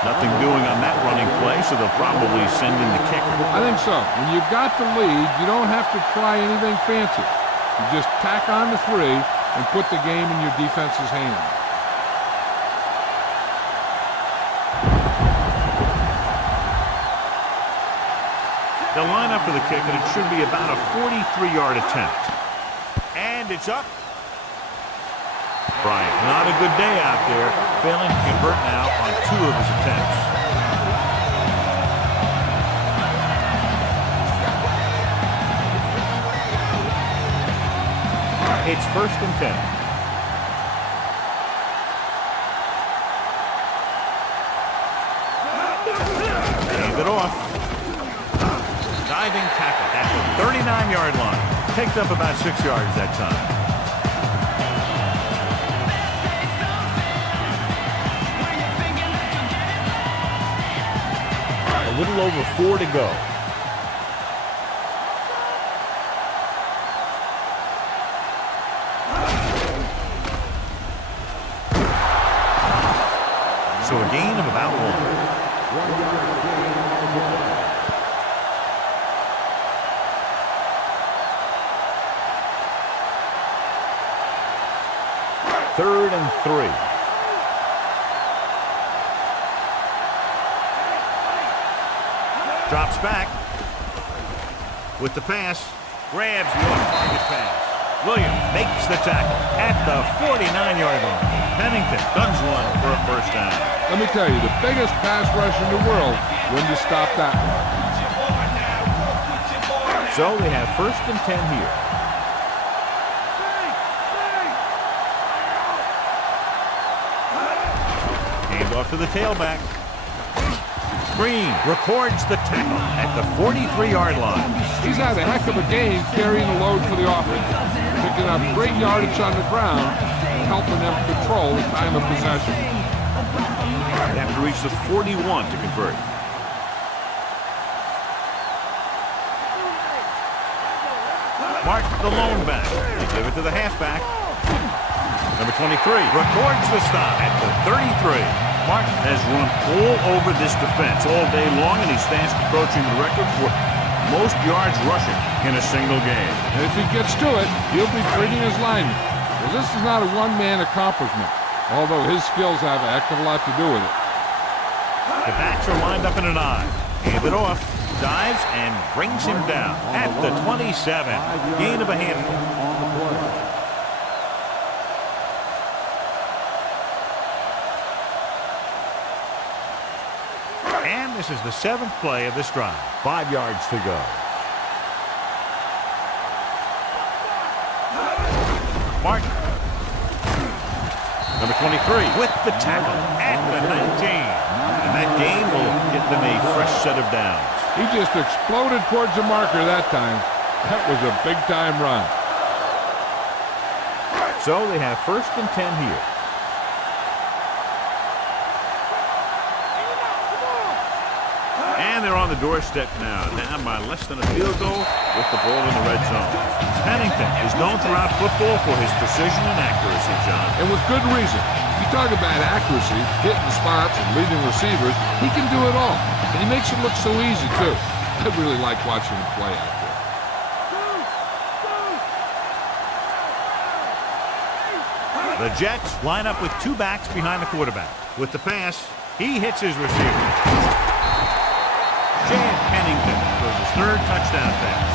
Nothing doing on that running play, so they'll probably send in the kicker. I think so. When you've got the lead, you don't have to try anything fancy. You just tack on the 3 and put the game in your defense's hands. They'll line up for the kick, and it should be about a 43-yard attempt. And it's up. Bryant, not a good day out there, failing to convert now on 2 of his attempts. It's 1st and 10. Hand it off. Diving tackle at the 39-yard line. Picked up about 6 yards that time. A little over 4 to go. So a gain of about 1. 3rd and 3. Drops back with the pass. Grabs the off-target pass. Williams makes the tackle at the 49-yard line. Pennington guns one for a 1st down. Let me tell you, the biggest pass rush in the world when you stop that one. So they have 1st and 10 here. Hand off to the tailback. Green records the tackle at the 43-yard line. He's had a heck of a game carrying the load for the offense, picking up great yardage on the ground, helping them control the time of possession. They have to reach the 41 to convert. Mark the lone back. They give it to the halfback. Number 23 records the stop at the 33. Martin has run all over this defense all day long, and he's fast approaching the record for most yards rushing in a single game. And if he gets to it, he'll be treating his linemen. Well, this is not a one-man accomplishment, although his skills have a heck of a lot to do with it. The backs are lined up in an eye. Hand it off. Dives and brings him down at the 27. Gain of a handful. And this is the 7th play of this drive. 5 yards to go. Martin. Number 23 with the tackle at the 19. And that gain will get them a fresh set of downs. He just exploded towards the marker that time. That was a big-time run. So they have 1st and 10 here. And they're on the doorstep now, down by less than a field goal with the ball in the red zone. Pennington is known throughout football for his precision and accuracy, John. And with good reason. You talk about accuracy, hitting spots, and leading receivers, he can do it all. And he makes it look so easy, too. I really like watching him play out there. The Jets line up with 2 backs behind the quarterback. With the pass, He hits his receiver. Chad Pennington throws his third touchdown pass.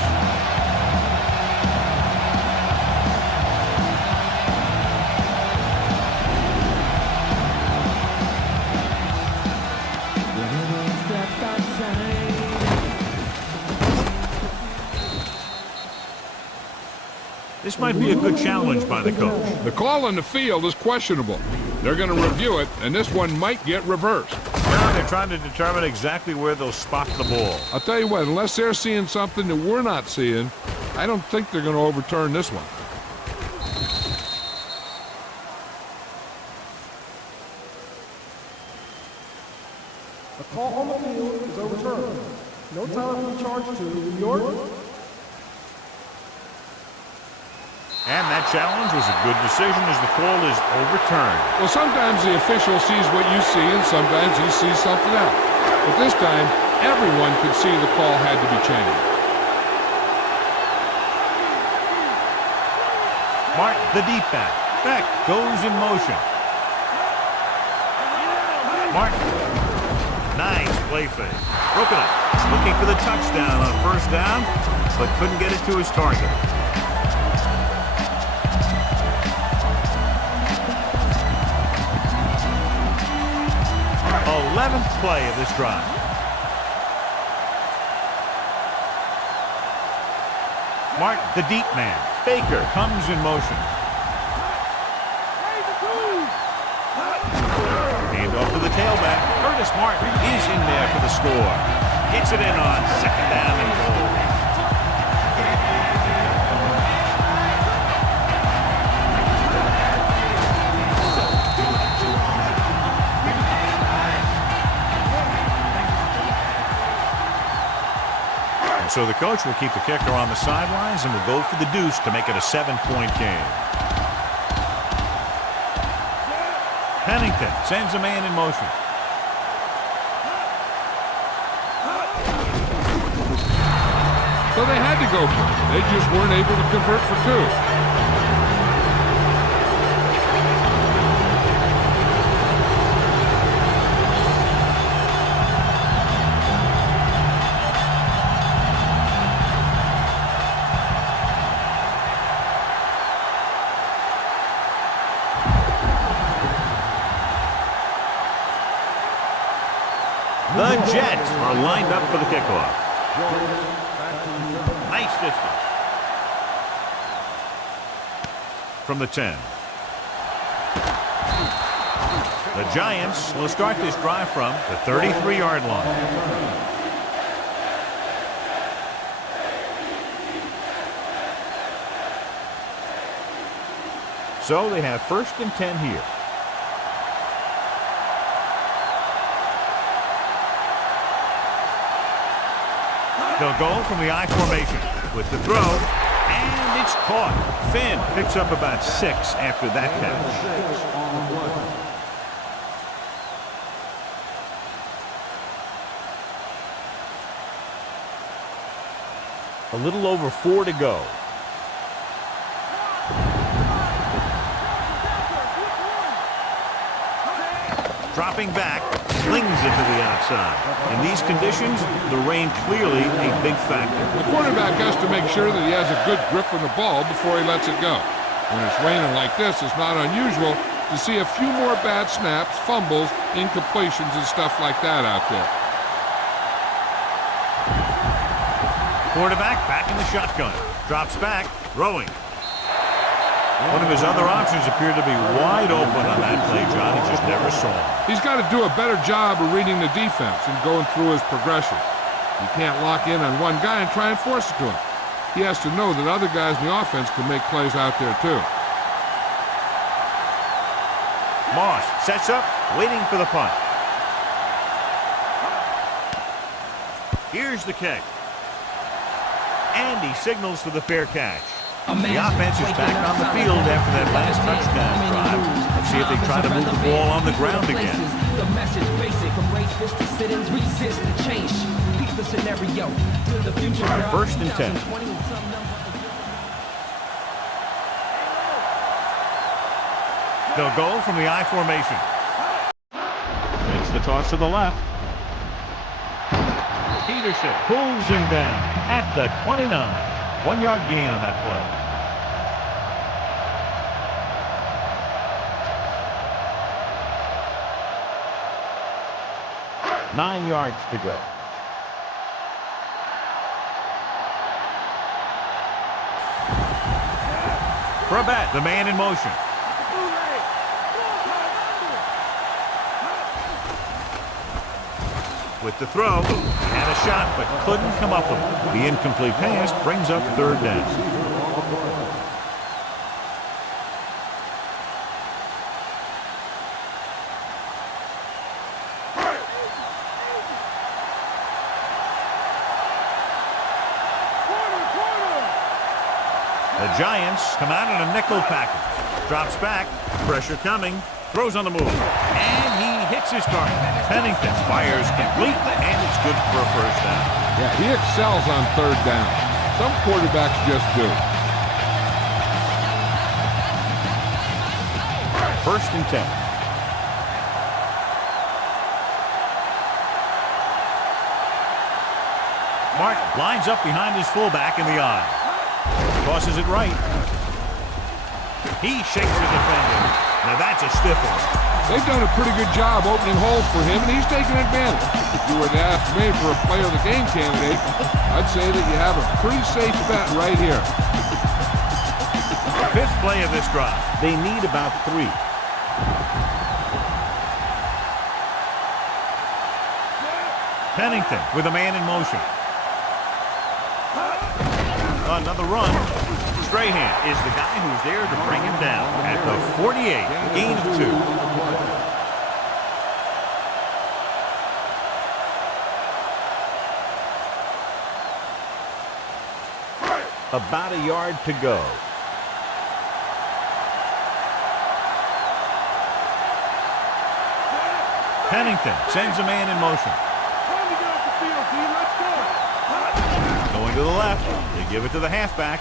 This might be a good challenge by the coach. The call on the field is questionable. They're going to review it, and this one might get reversed. Now they're trying to determine exactly where they'll spot the ball. I'll tell you what, unless they're seeing something that we're not seeing, I don't think they're going to overturn this one. The call on the field is overturned. No time charged to New York. And that challenge was a good decision as the call is overturned. Well, sometimes the official sees what you see, and sometimes he sees something else. But this time, everyone could see the call had to be changed. Martin, the deep back. Beck goes in motion. Martin. Nice play fake. Broken up. Looking for the touchdown on first down, but couldn't get it to his target. 11th play of this drive. Martin, the deep man. Baker comes in motion. Hand off to the tailback. Curtis Martin is in there for the score. Gets it in on second down and goal. So the coach will keep the kicker on the sidelines and will go for the deuce to make it a 7-point game. Pennington sends a man in motion. So they had to go for it. They just weren't able to convert for two. The Jets are lined up for the kickoff. Nice distance. From the 10. The Giants will start this drive from the 33-yard line. So they have 1st and 10 here. They'll go from the I formation with the throw, and it's caught. Finn picks up about 6 after that catch. A little over 4 to go. Dropping back, slings it to the outside. In these conditions, the rain clearly a big factor. The quarterback has to make sure that he has a good grip on the ball before he lets it go. When it's raining like this, it's not unusual to see a few more bad snaps, fumbles, incompletions, and stuff like that out there. Quarterback back in the shotgun. Drops back, throwing. One of his other options appeared to be wide open on that play, John. He just never saw him. He's got to do a better job of reading the defense and going through his progression. You can't lock in on one guy and try and force it to him. He has to know that other guys in the offense can make plays out there too. Moss sets up, waiting for the punt. Here's the kick. And he signals for the fair catch. The offense is back on the field after that last touchdown drive. Let's see if they try to move the ball on the ground again. The message basic, embrace this to sit-ins, resist the change. Peep the scenario. The future 1st and 10. They'll go from the I formation. It's the the toss to the left. Peterson pulls him down at the 29. 1 yard gain on that play. Nine yards to go. Brabett, the man in motion. With the throw, he had a shot but couldn't come up with it. The incomplete pass brings up third down. The Giants come out in a nickel package. Drops back, pressure coming, throws on the move, and he hits his target. Pennington fires complete, and it's good for a first down. Yeah, he excels on third down. Some quarterbacks just do. First and 10. Martin lines up behind his fullback in the eye. Tosses it right. He shakes the defender. Now that's a stiff one. They've done a pretty good job opening holes for him, and he's taking advantage. If you were to ask me for a player of the game candidate, I'd say that you have a pretty safe bet right here. Fifth play of this drive. They need about 3. Pennington with a man in motion. Another run. Strahan is the guy who's there to bring him down at the 48. Gain of 2. About a yard to go. Pennington sends a man in motion. Going to the left. They give it to the halfback.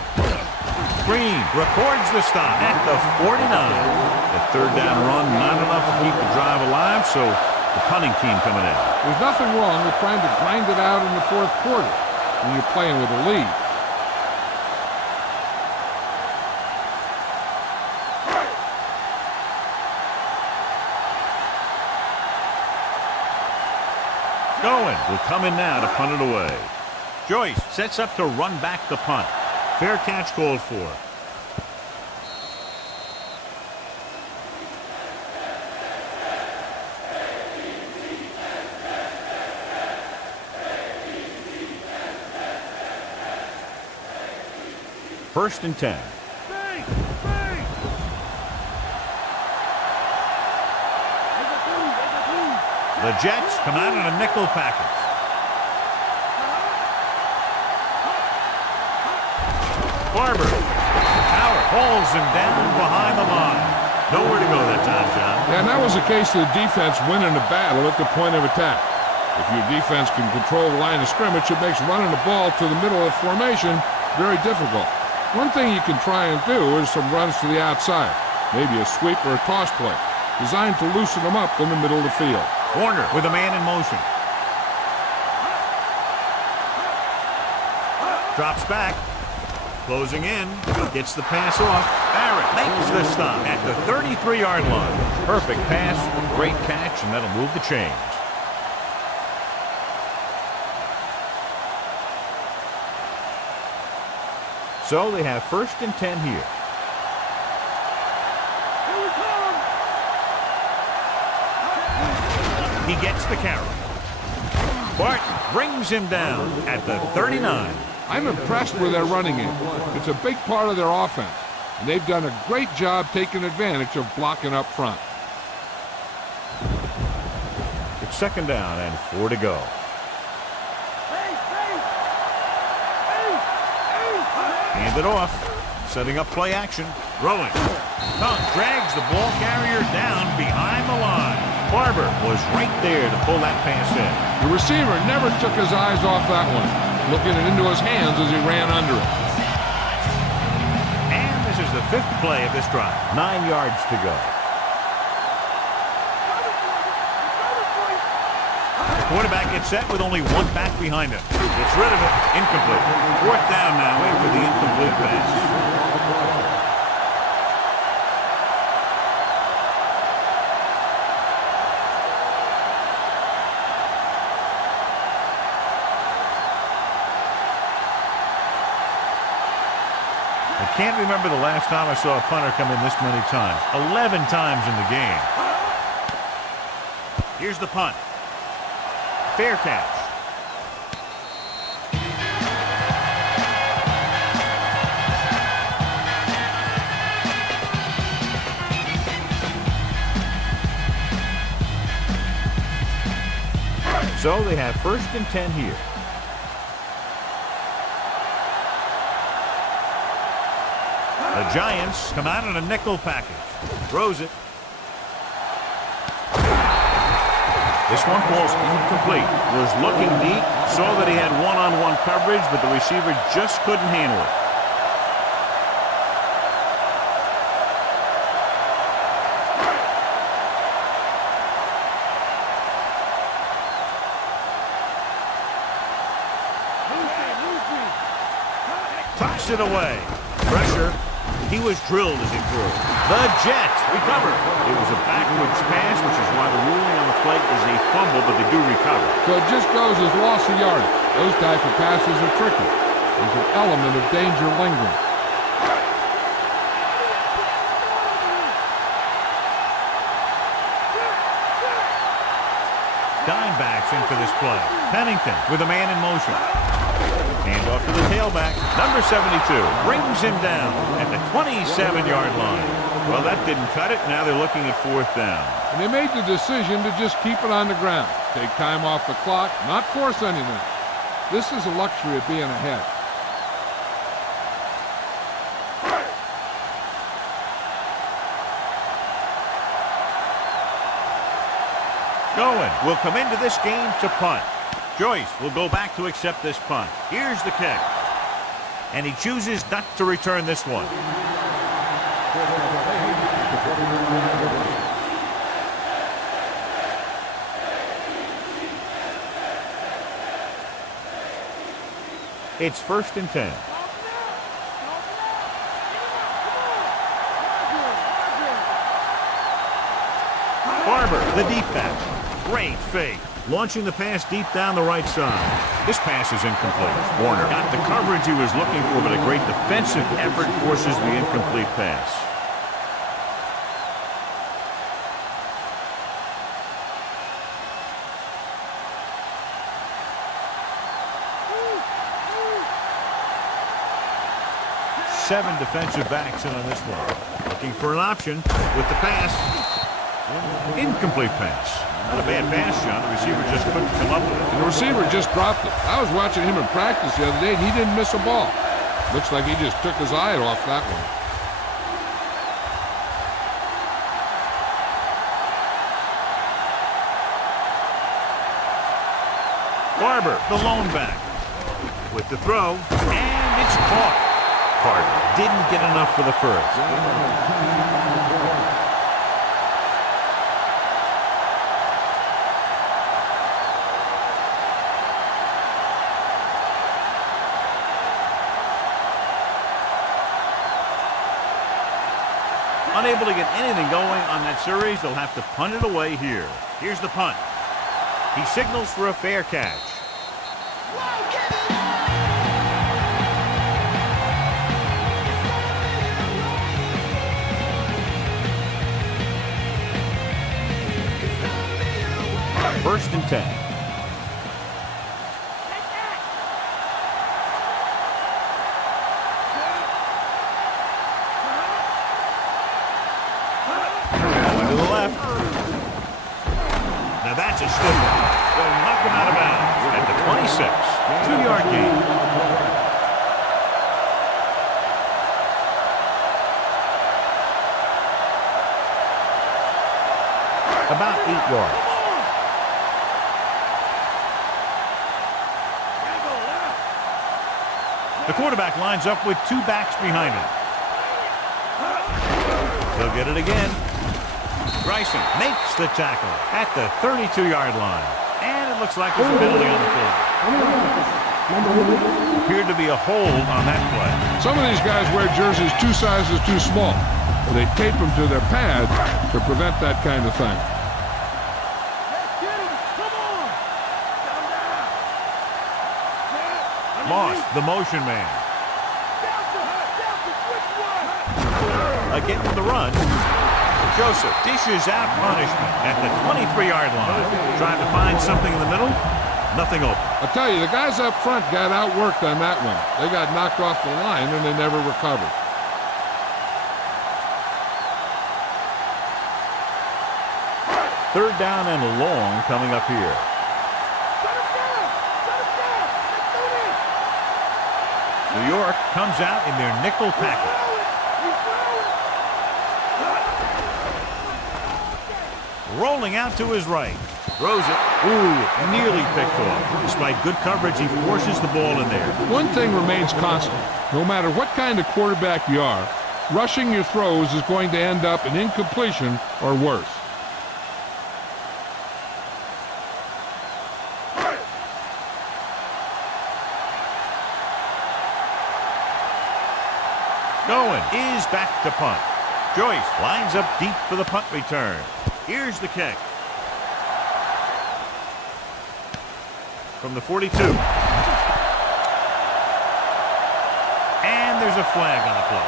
Green records the stop at the 49. The third down run, not enough to keep the drive alive, so the punting team coming in. There's nothing wrong with trying to grind it out in the fourth quarter when you're playing with a lead. Going will come in now to punt it away. Joyce sets up to run back the punt. Fair catch called for. First and 10. The Jets come out in a nickel package. Barber. Howard hauls him down behind the line. Nowhere to go that time, John. Yeah, and that was the case of the defense winning the battle at the point of attack. If your defense can control the line of scrimmage, it makes running the ball to the middle of the formation very difficult. One thing you can try and do is some runs to the outside, maybe a sweep or a toss play, designed to loosen them up in the middle of the field. Warner with a man in motion. Drops back. Closing in. Gets the pass off. Barrett makes the stop at the 33-yard line. Perfect pass. Great catch, and that'll move the chains. So they have first and 10 here. He gets the carry. Barton brings him down at the 39. I'm impressed with their running game. It's a big part of their offense, and they've done a great job taking advantage of blocking up front. It's second down and 4 to go. Hand it off. Setting up play action. Rolling. Tongue drags the ball carrier down behind the line. Barber was right there to pull that pass in. The receiver never took his eyes off that one, looking it into his hands as he ran under it. And this is the fifth play of this drive. 9 yards to go. Quarterback gets set with only one back behind him. Gets rid of it. Incomplete. Fourth down now after the incomplete pass. I can't remember the last time I saw a punter come in this many times. 11 times in the game. Here's the punt. Fair catch. So they have 1st and 10 here. The Giants come out in a nickel package. Throws it. This one falls incomplete. Was looking deep, saw that he had one-on-one coverage, but the receiver just couldn't handle it. Tucks it away. Pressure. He was drilled as he threw. The Jets recover. It was a backwards pass, which is why the ruling on the play is a fumble, but they do recover. So it just goes as loss of yardage. Those type of passes are tricky. There's an element of danger lingering. Dime backs in for this play. Pennington with a man in motion. Hand off to the tailback. Number 72 brings him down at the 27-yard line. Well, that didn't cut it. Now they're looking at 4th down. And they made the decision to just keep it on the ground. Take time off the clock, not force anything. This is a luxury of being ahead. Going will come into this game to punt. Joyce will go back to accept this punt. Here's the kick. And he chooses not to return this one. It's 1st and 10. Barber, the deep back. Great fake. Launching the pass deep down the right side. This pass is incomplete. Warner got the coverage he was looking for, but a great defensive effort forces the incomplete pass. Seven defensive backs in on this one. Looking for an option with the pass. Incomplete pass. Not a bad pass, John. The receiver just couldn't come up with it. And the receiver just dropped it. I was watching him in practice the other day, and he didn't miss a ball. Looks like he just took his eye off that one. Barber, the lone back. With the throw, and it's caught. Barber didn't get enough for the first. Unable to get anything going on that series, they'll have to punt it away here. Here's the punt. He signals for a fair catch. First and 10. To the left. Now that's a stiff one. They'll knock him out of bounds at the 26. 2-yard gain. About 8 yards. The quarterback lines up with 2 backs behind him. He'll get it again. Bryson makes the tackle at the 32-yard line. And it looks looks like there's a penalty on the field. Appeared to be a hold on that play. Some of these guys wear jerseys 2 sizes too small. They tape them to their pads to prevent that kind of thing. Moss, the motion man. Again with the run. Joseph dishes out punishment at the 23-yard line. Trying to find something in the middle. Nothing open. I'll tell you, the guys up front got outworked on that one. They got knocked off the line and they never recovered. Third down and long coming up here. New York comes out in their nickel package. Rolling out to his right. Throws it. Ooh, nearly picked off. Despite good coverage, he forces the ball in there. One thing remains constant. No matter what kind of quarterback you are, rushing your throws is going to end up in incompletion or worse. Going is back to punt. Joyce lines up deep for the punt return. Here's the kick. From the 42. And there's a flag on the play.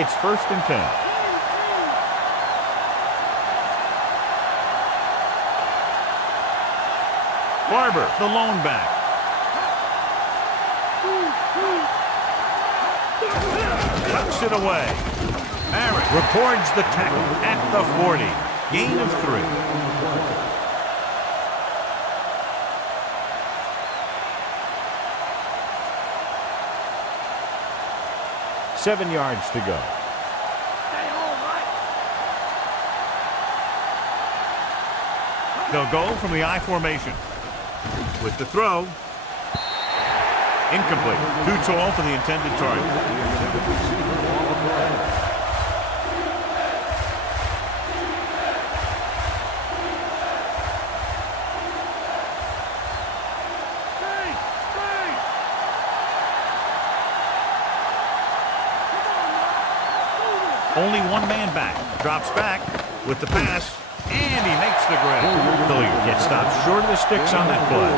It's 1st and 10. Barber, the lone back. Tucks it away. Barrett records the tackle at the 40. Gain of 3. Seven yards to go. They'll go from the I formation. With the throw. Incomplete. Too tall for the intended target. Only one man back. Drops back with the pass. And he makes the grab. Hilliard gets stopped short of the sticks on that play.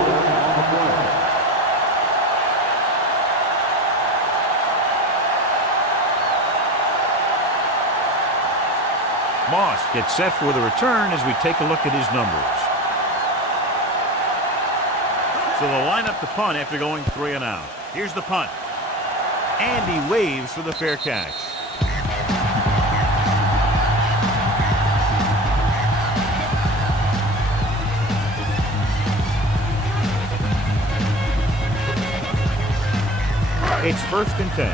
Moss gets set for the return as we take a look at his numbers. So they'll line up the punt after going 3 and out. Here's the punt. And he waves for the fair catch. It's 1st and 10.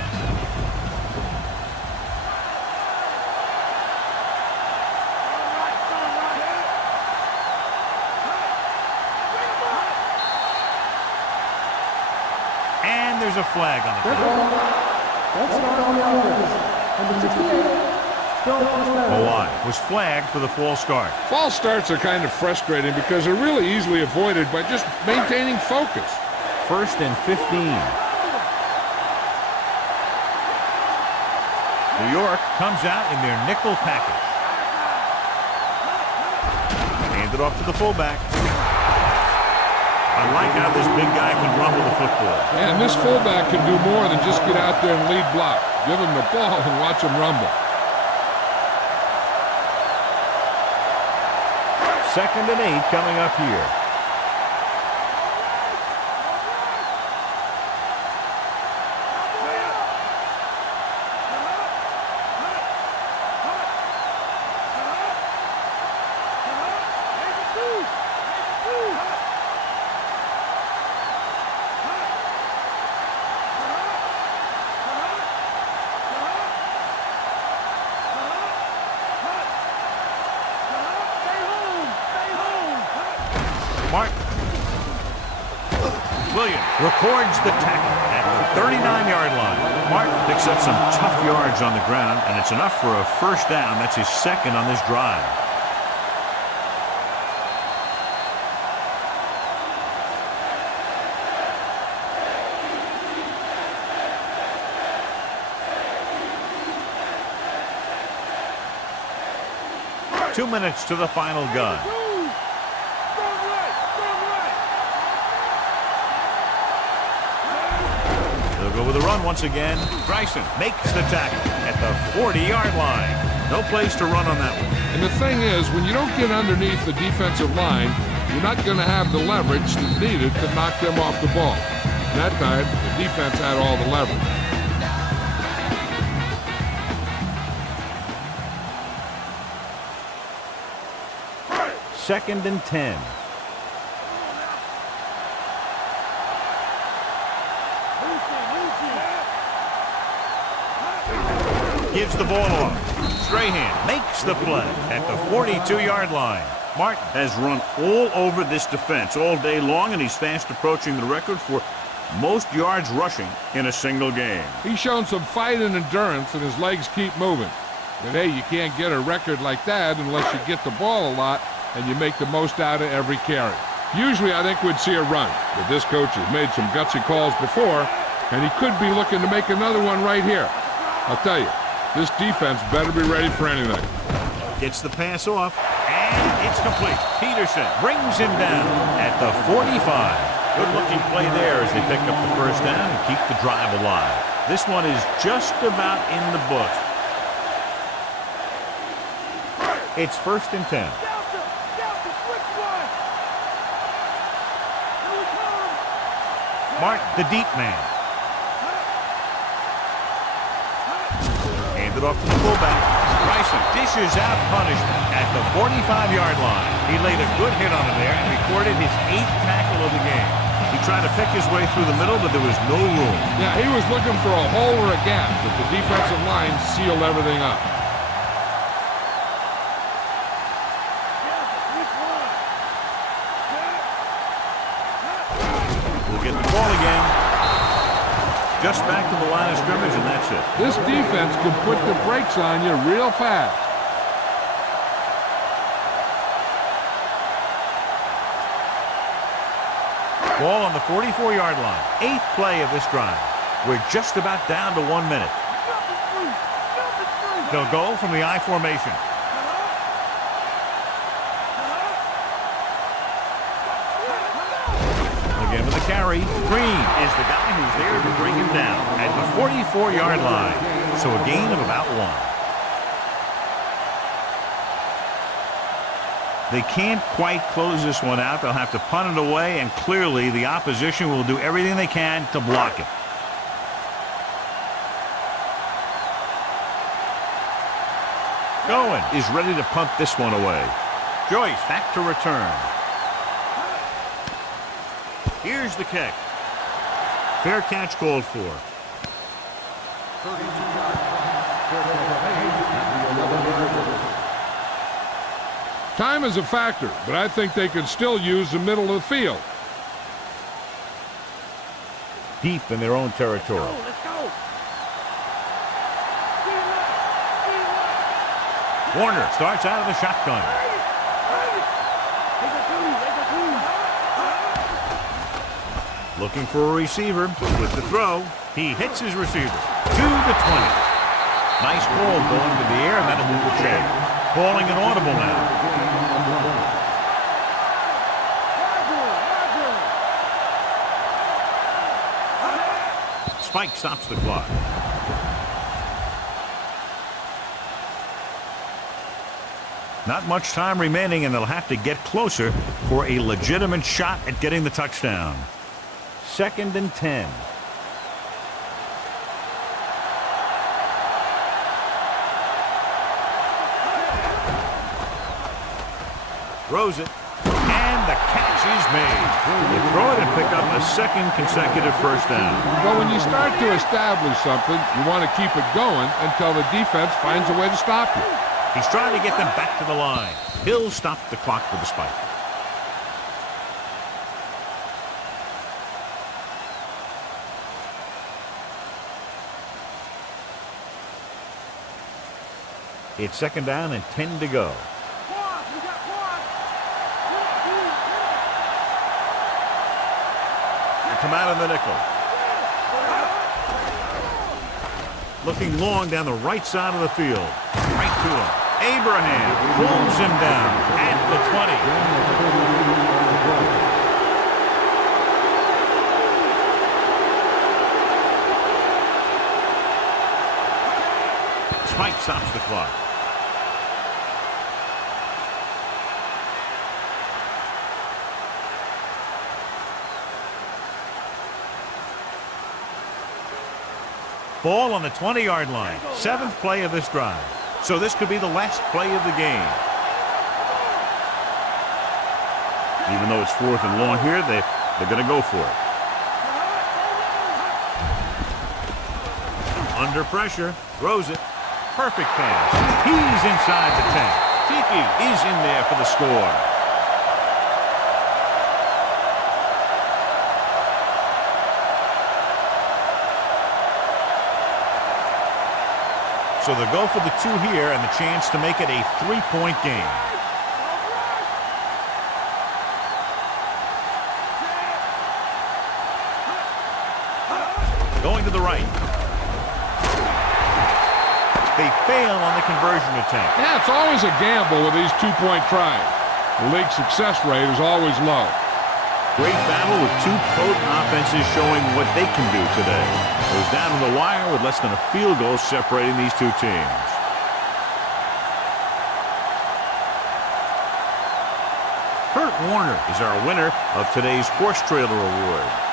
And there's a flag on the field. Mawai was flagged for the false start. False starts are kind of frustrating because they're really easily avoided by just maintaining focus. 1st and 15. New York comes out in their nickel package. Handed off to the fullback. I like how this big guy can rumble the football. And this fullback can do more than just get out there and lead block. Give him the ball and watch him rumble. 2nd and 8 coming up here. Williams records the tackle at the 39-yard line. Martin picks up some tough yards on the ground, and it's enough for a first down. That's his second on this drive. Two minutes to the final gun. They'll go with a run once again. Bryson makes the tackle at the 40-yard line. No place to run on that one. And the thing is, when you don't get underneath the defensive line, you're not going to have the leverage that's needed to knock them off the ball. And that time, the defense had all the leverage. Second and 10. Gives the ball off. Strahan makes the play at the 42-yard line. Martin has run all over this defense all day long, and he's fast approaching the record for most yards rushing in a single game. He's shown some fight and endurance, and his legs keep moving. But hey, you can't get a record like that unless you get the ball a lot and you make the most out of every carry. Usually I think we'd see a run, but this coach has made some gutsy calls before, and he could be looking to make another one right here. I'll tell you, this defense better be ready for anything. Gets the pass off, and it's complete. Peterson brings him down at the 45. Good-looking play there as they pick up the first down and keep the drive alive. This one is just about in the books. It's first and 10. Martin, the deep man. Handed off to the fullback. Bryson dishes out punishment at the 45-yard line. He laid a good hit on him there and recorded his 8th tackle of the game. He tried to pick his way through the middle, but there was no room. Yeah, he was looking for a hole or a gap, but the defensive line sealed everything up. Get the ball again. Just back to the line of scrimmage, and that's it. This defense can put the brakes on you real fast. Ball on the 44-yard line. 8th play of this drive. We're just about down to 1 minute. They'll go from the I formation. Again with the carry. Green is the guy who's there to bring him down at the 44-yard line. So a gain of about 1. They can't quite close this one out. They'll have to punt it away, and clearly the opposition will do everything they can to block it. Goen is ready to punt this one away. Joyce back to return. Here's the kick. Fair catch called for. Time is a factor, but I think they can still use the middle of the field. Deep in their own territory. Let's go. Warner starts out of the shotgun. Looking for a receiver with the throw. He hits his receiver to the 20. Nice ball going to the air, and that'll move the chain. Calling an audible now. Spike stops the clock. Not much time remaining, and they'll have to get closer for a legitimate shot at getting the touchdown. 2nd and 10. Throws it, and the catch is made. They throw it and pick up a second consecutive first down. But when you start to establish something, you want to keep it going until the defense finds a way to stop you. He's trying to get them back to the line. He'll stop the clock with the spike. It's 2nd down and 10 to go. They come out of the nickel. Looking long down the right side of the field. Right to him. Abraham pulls him down at the 20. Spike stops the clock. Ball on the 20-yard line. 7th play of this drive. So this could be the last play of the game. Even though it's 4th and long here, they're going to go for it. Under pressure. Throws it. Perfect pass. He's inside the 10. Kiki is in there for the score. So they'll go for the 2 here and the chance to make it a 3-point game. Going to the right. They fail on the conversion attempt. Yeah, it's always a gamble with these 2-point tries. The league success rate is always low. Great battle with 2 potent offenses showing what they can do today. It was down to the wire with less than a field goal separating these 2 teams. Kurt Warner is our winner of today's Horse Trailer Award.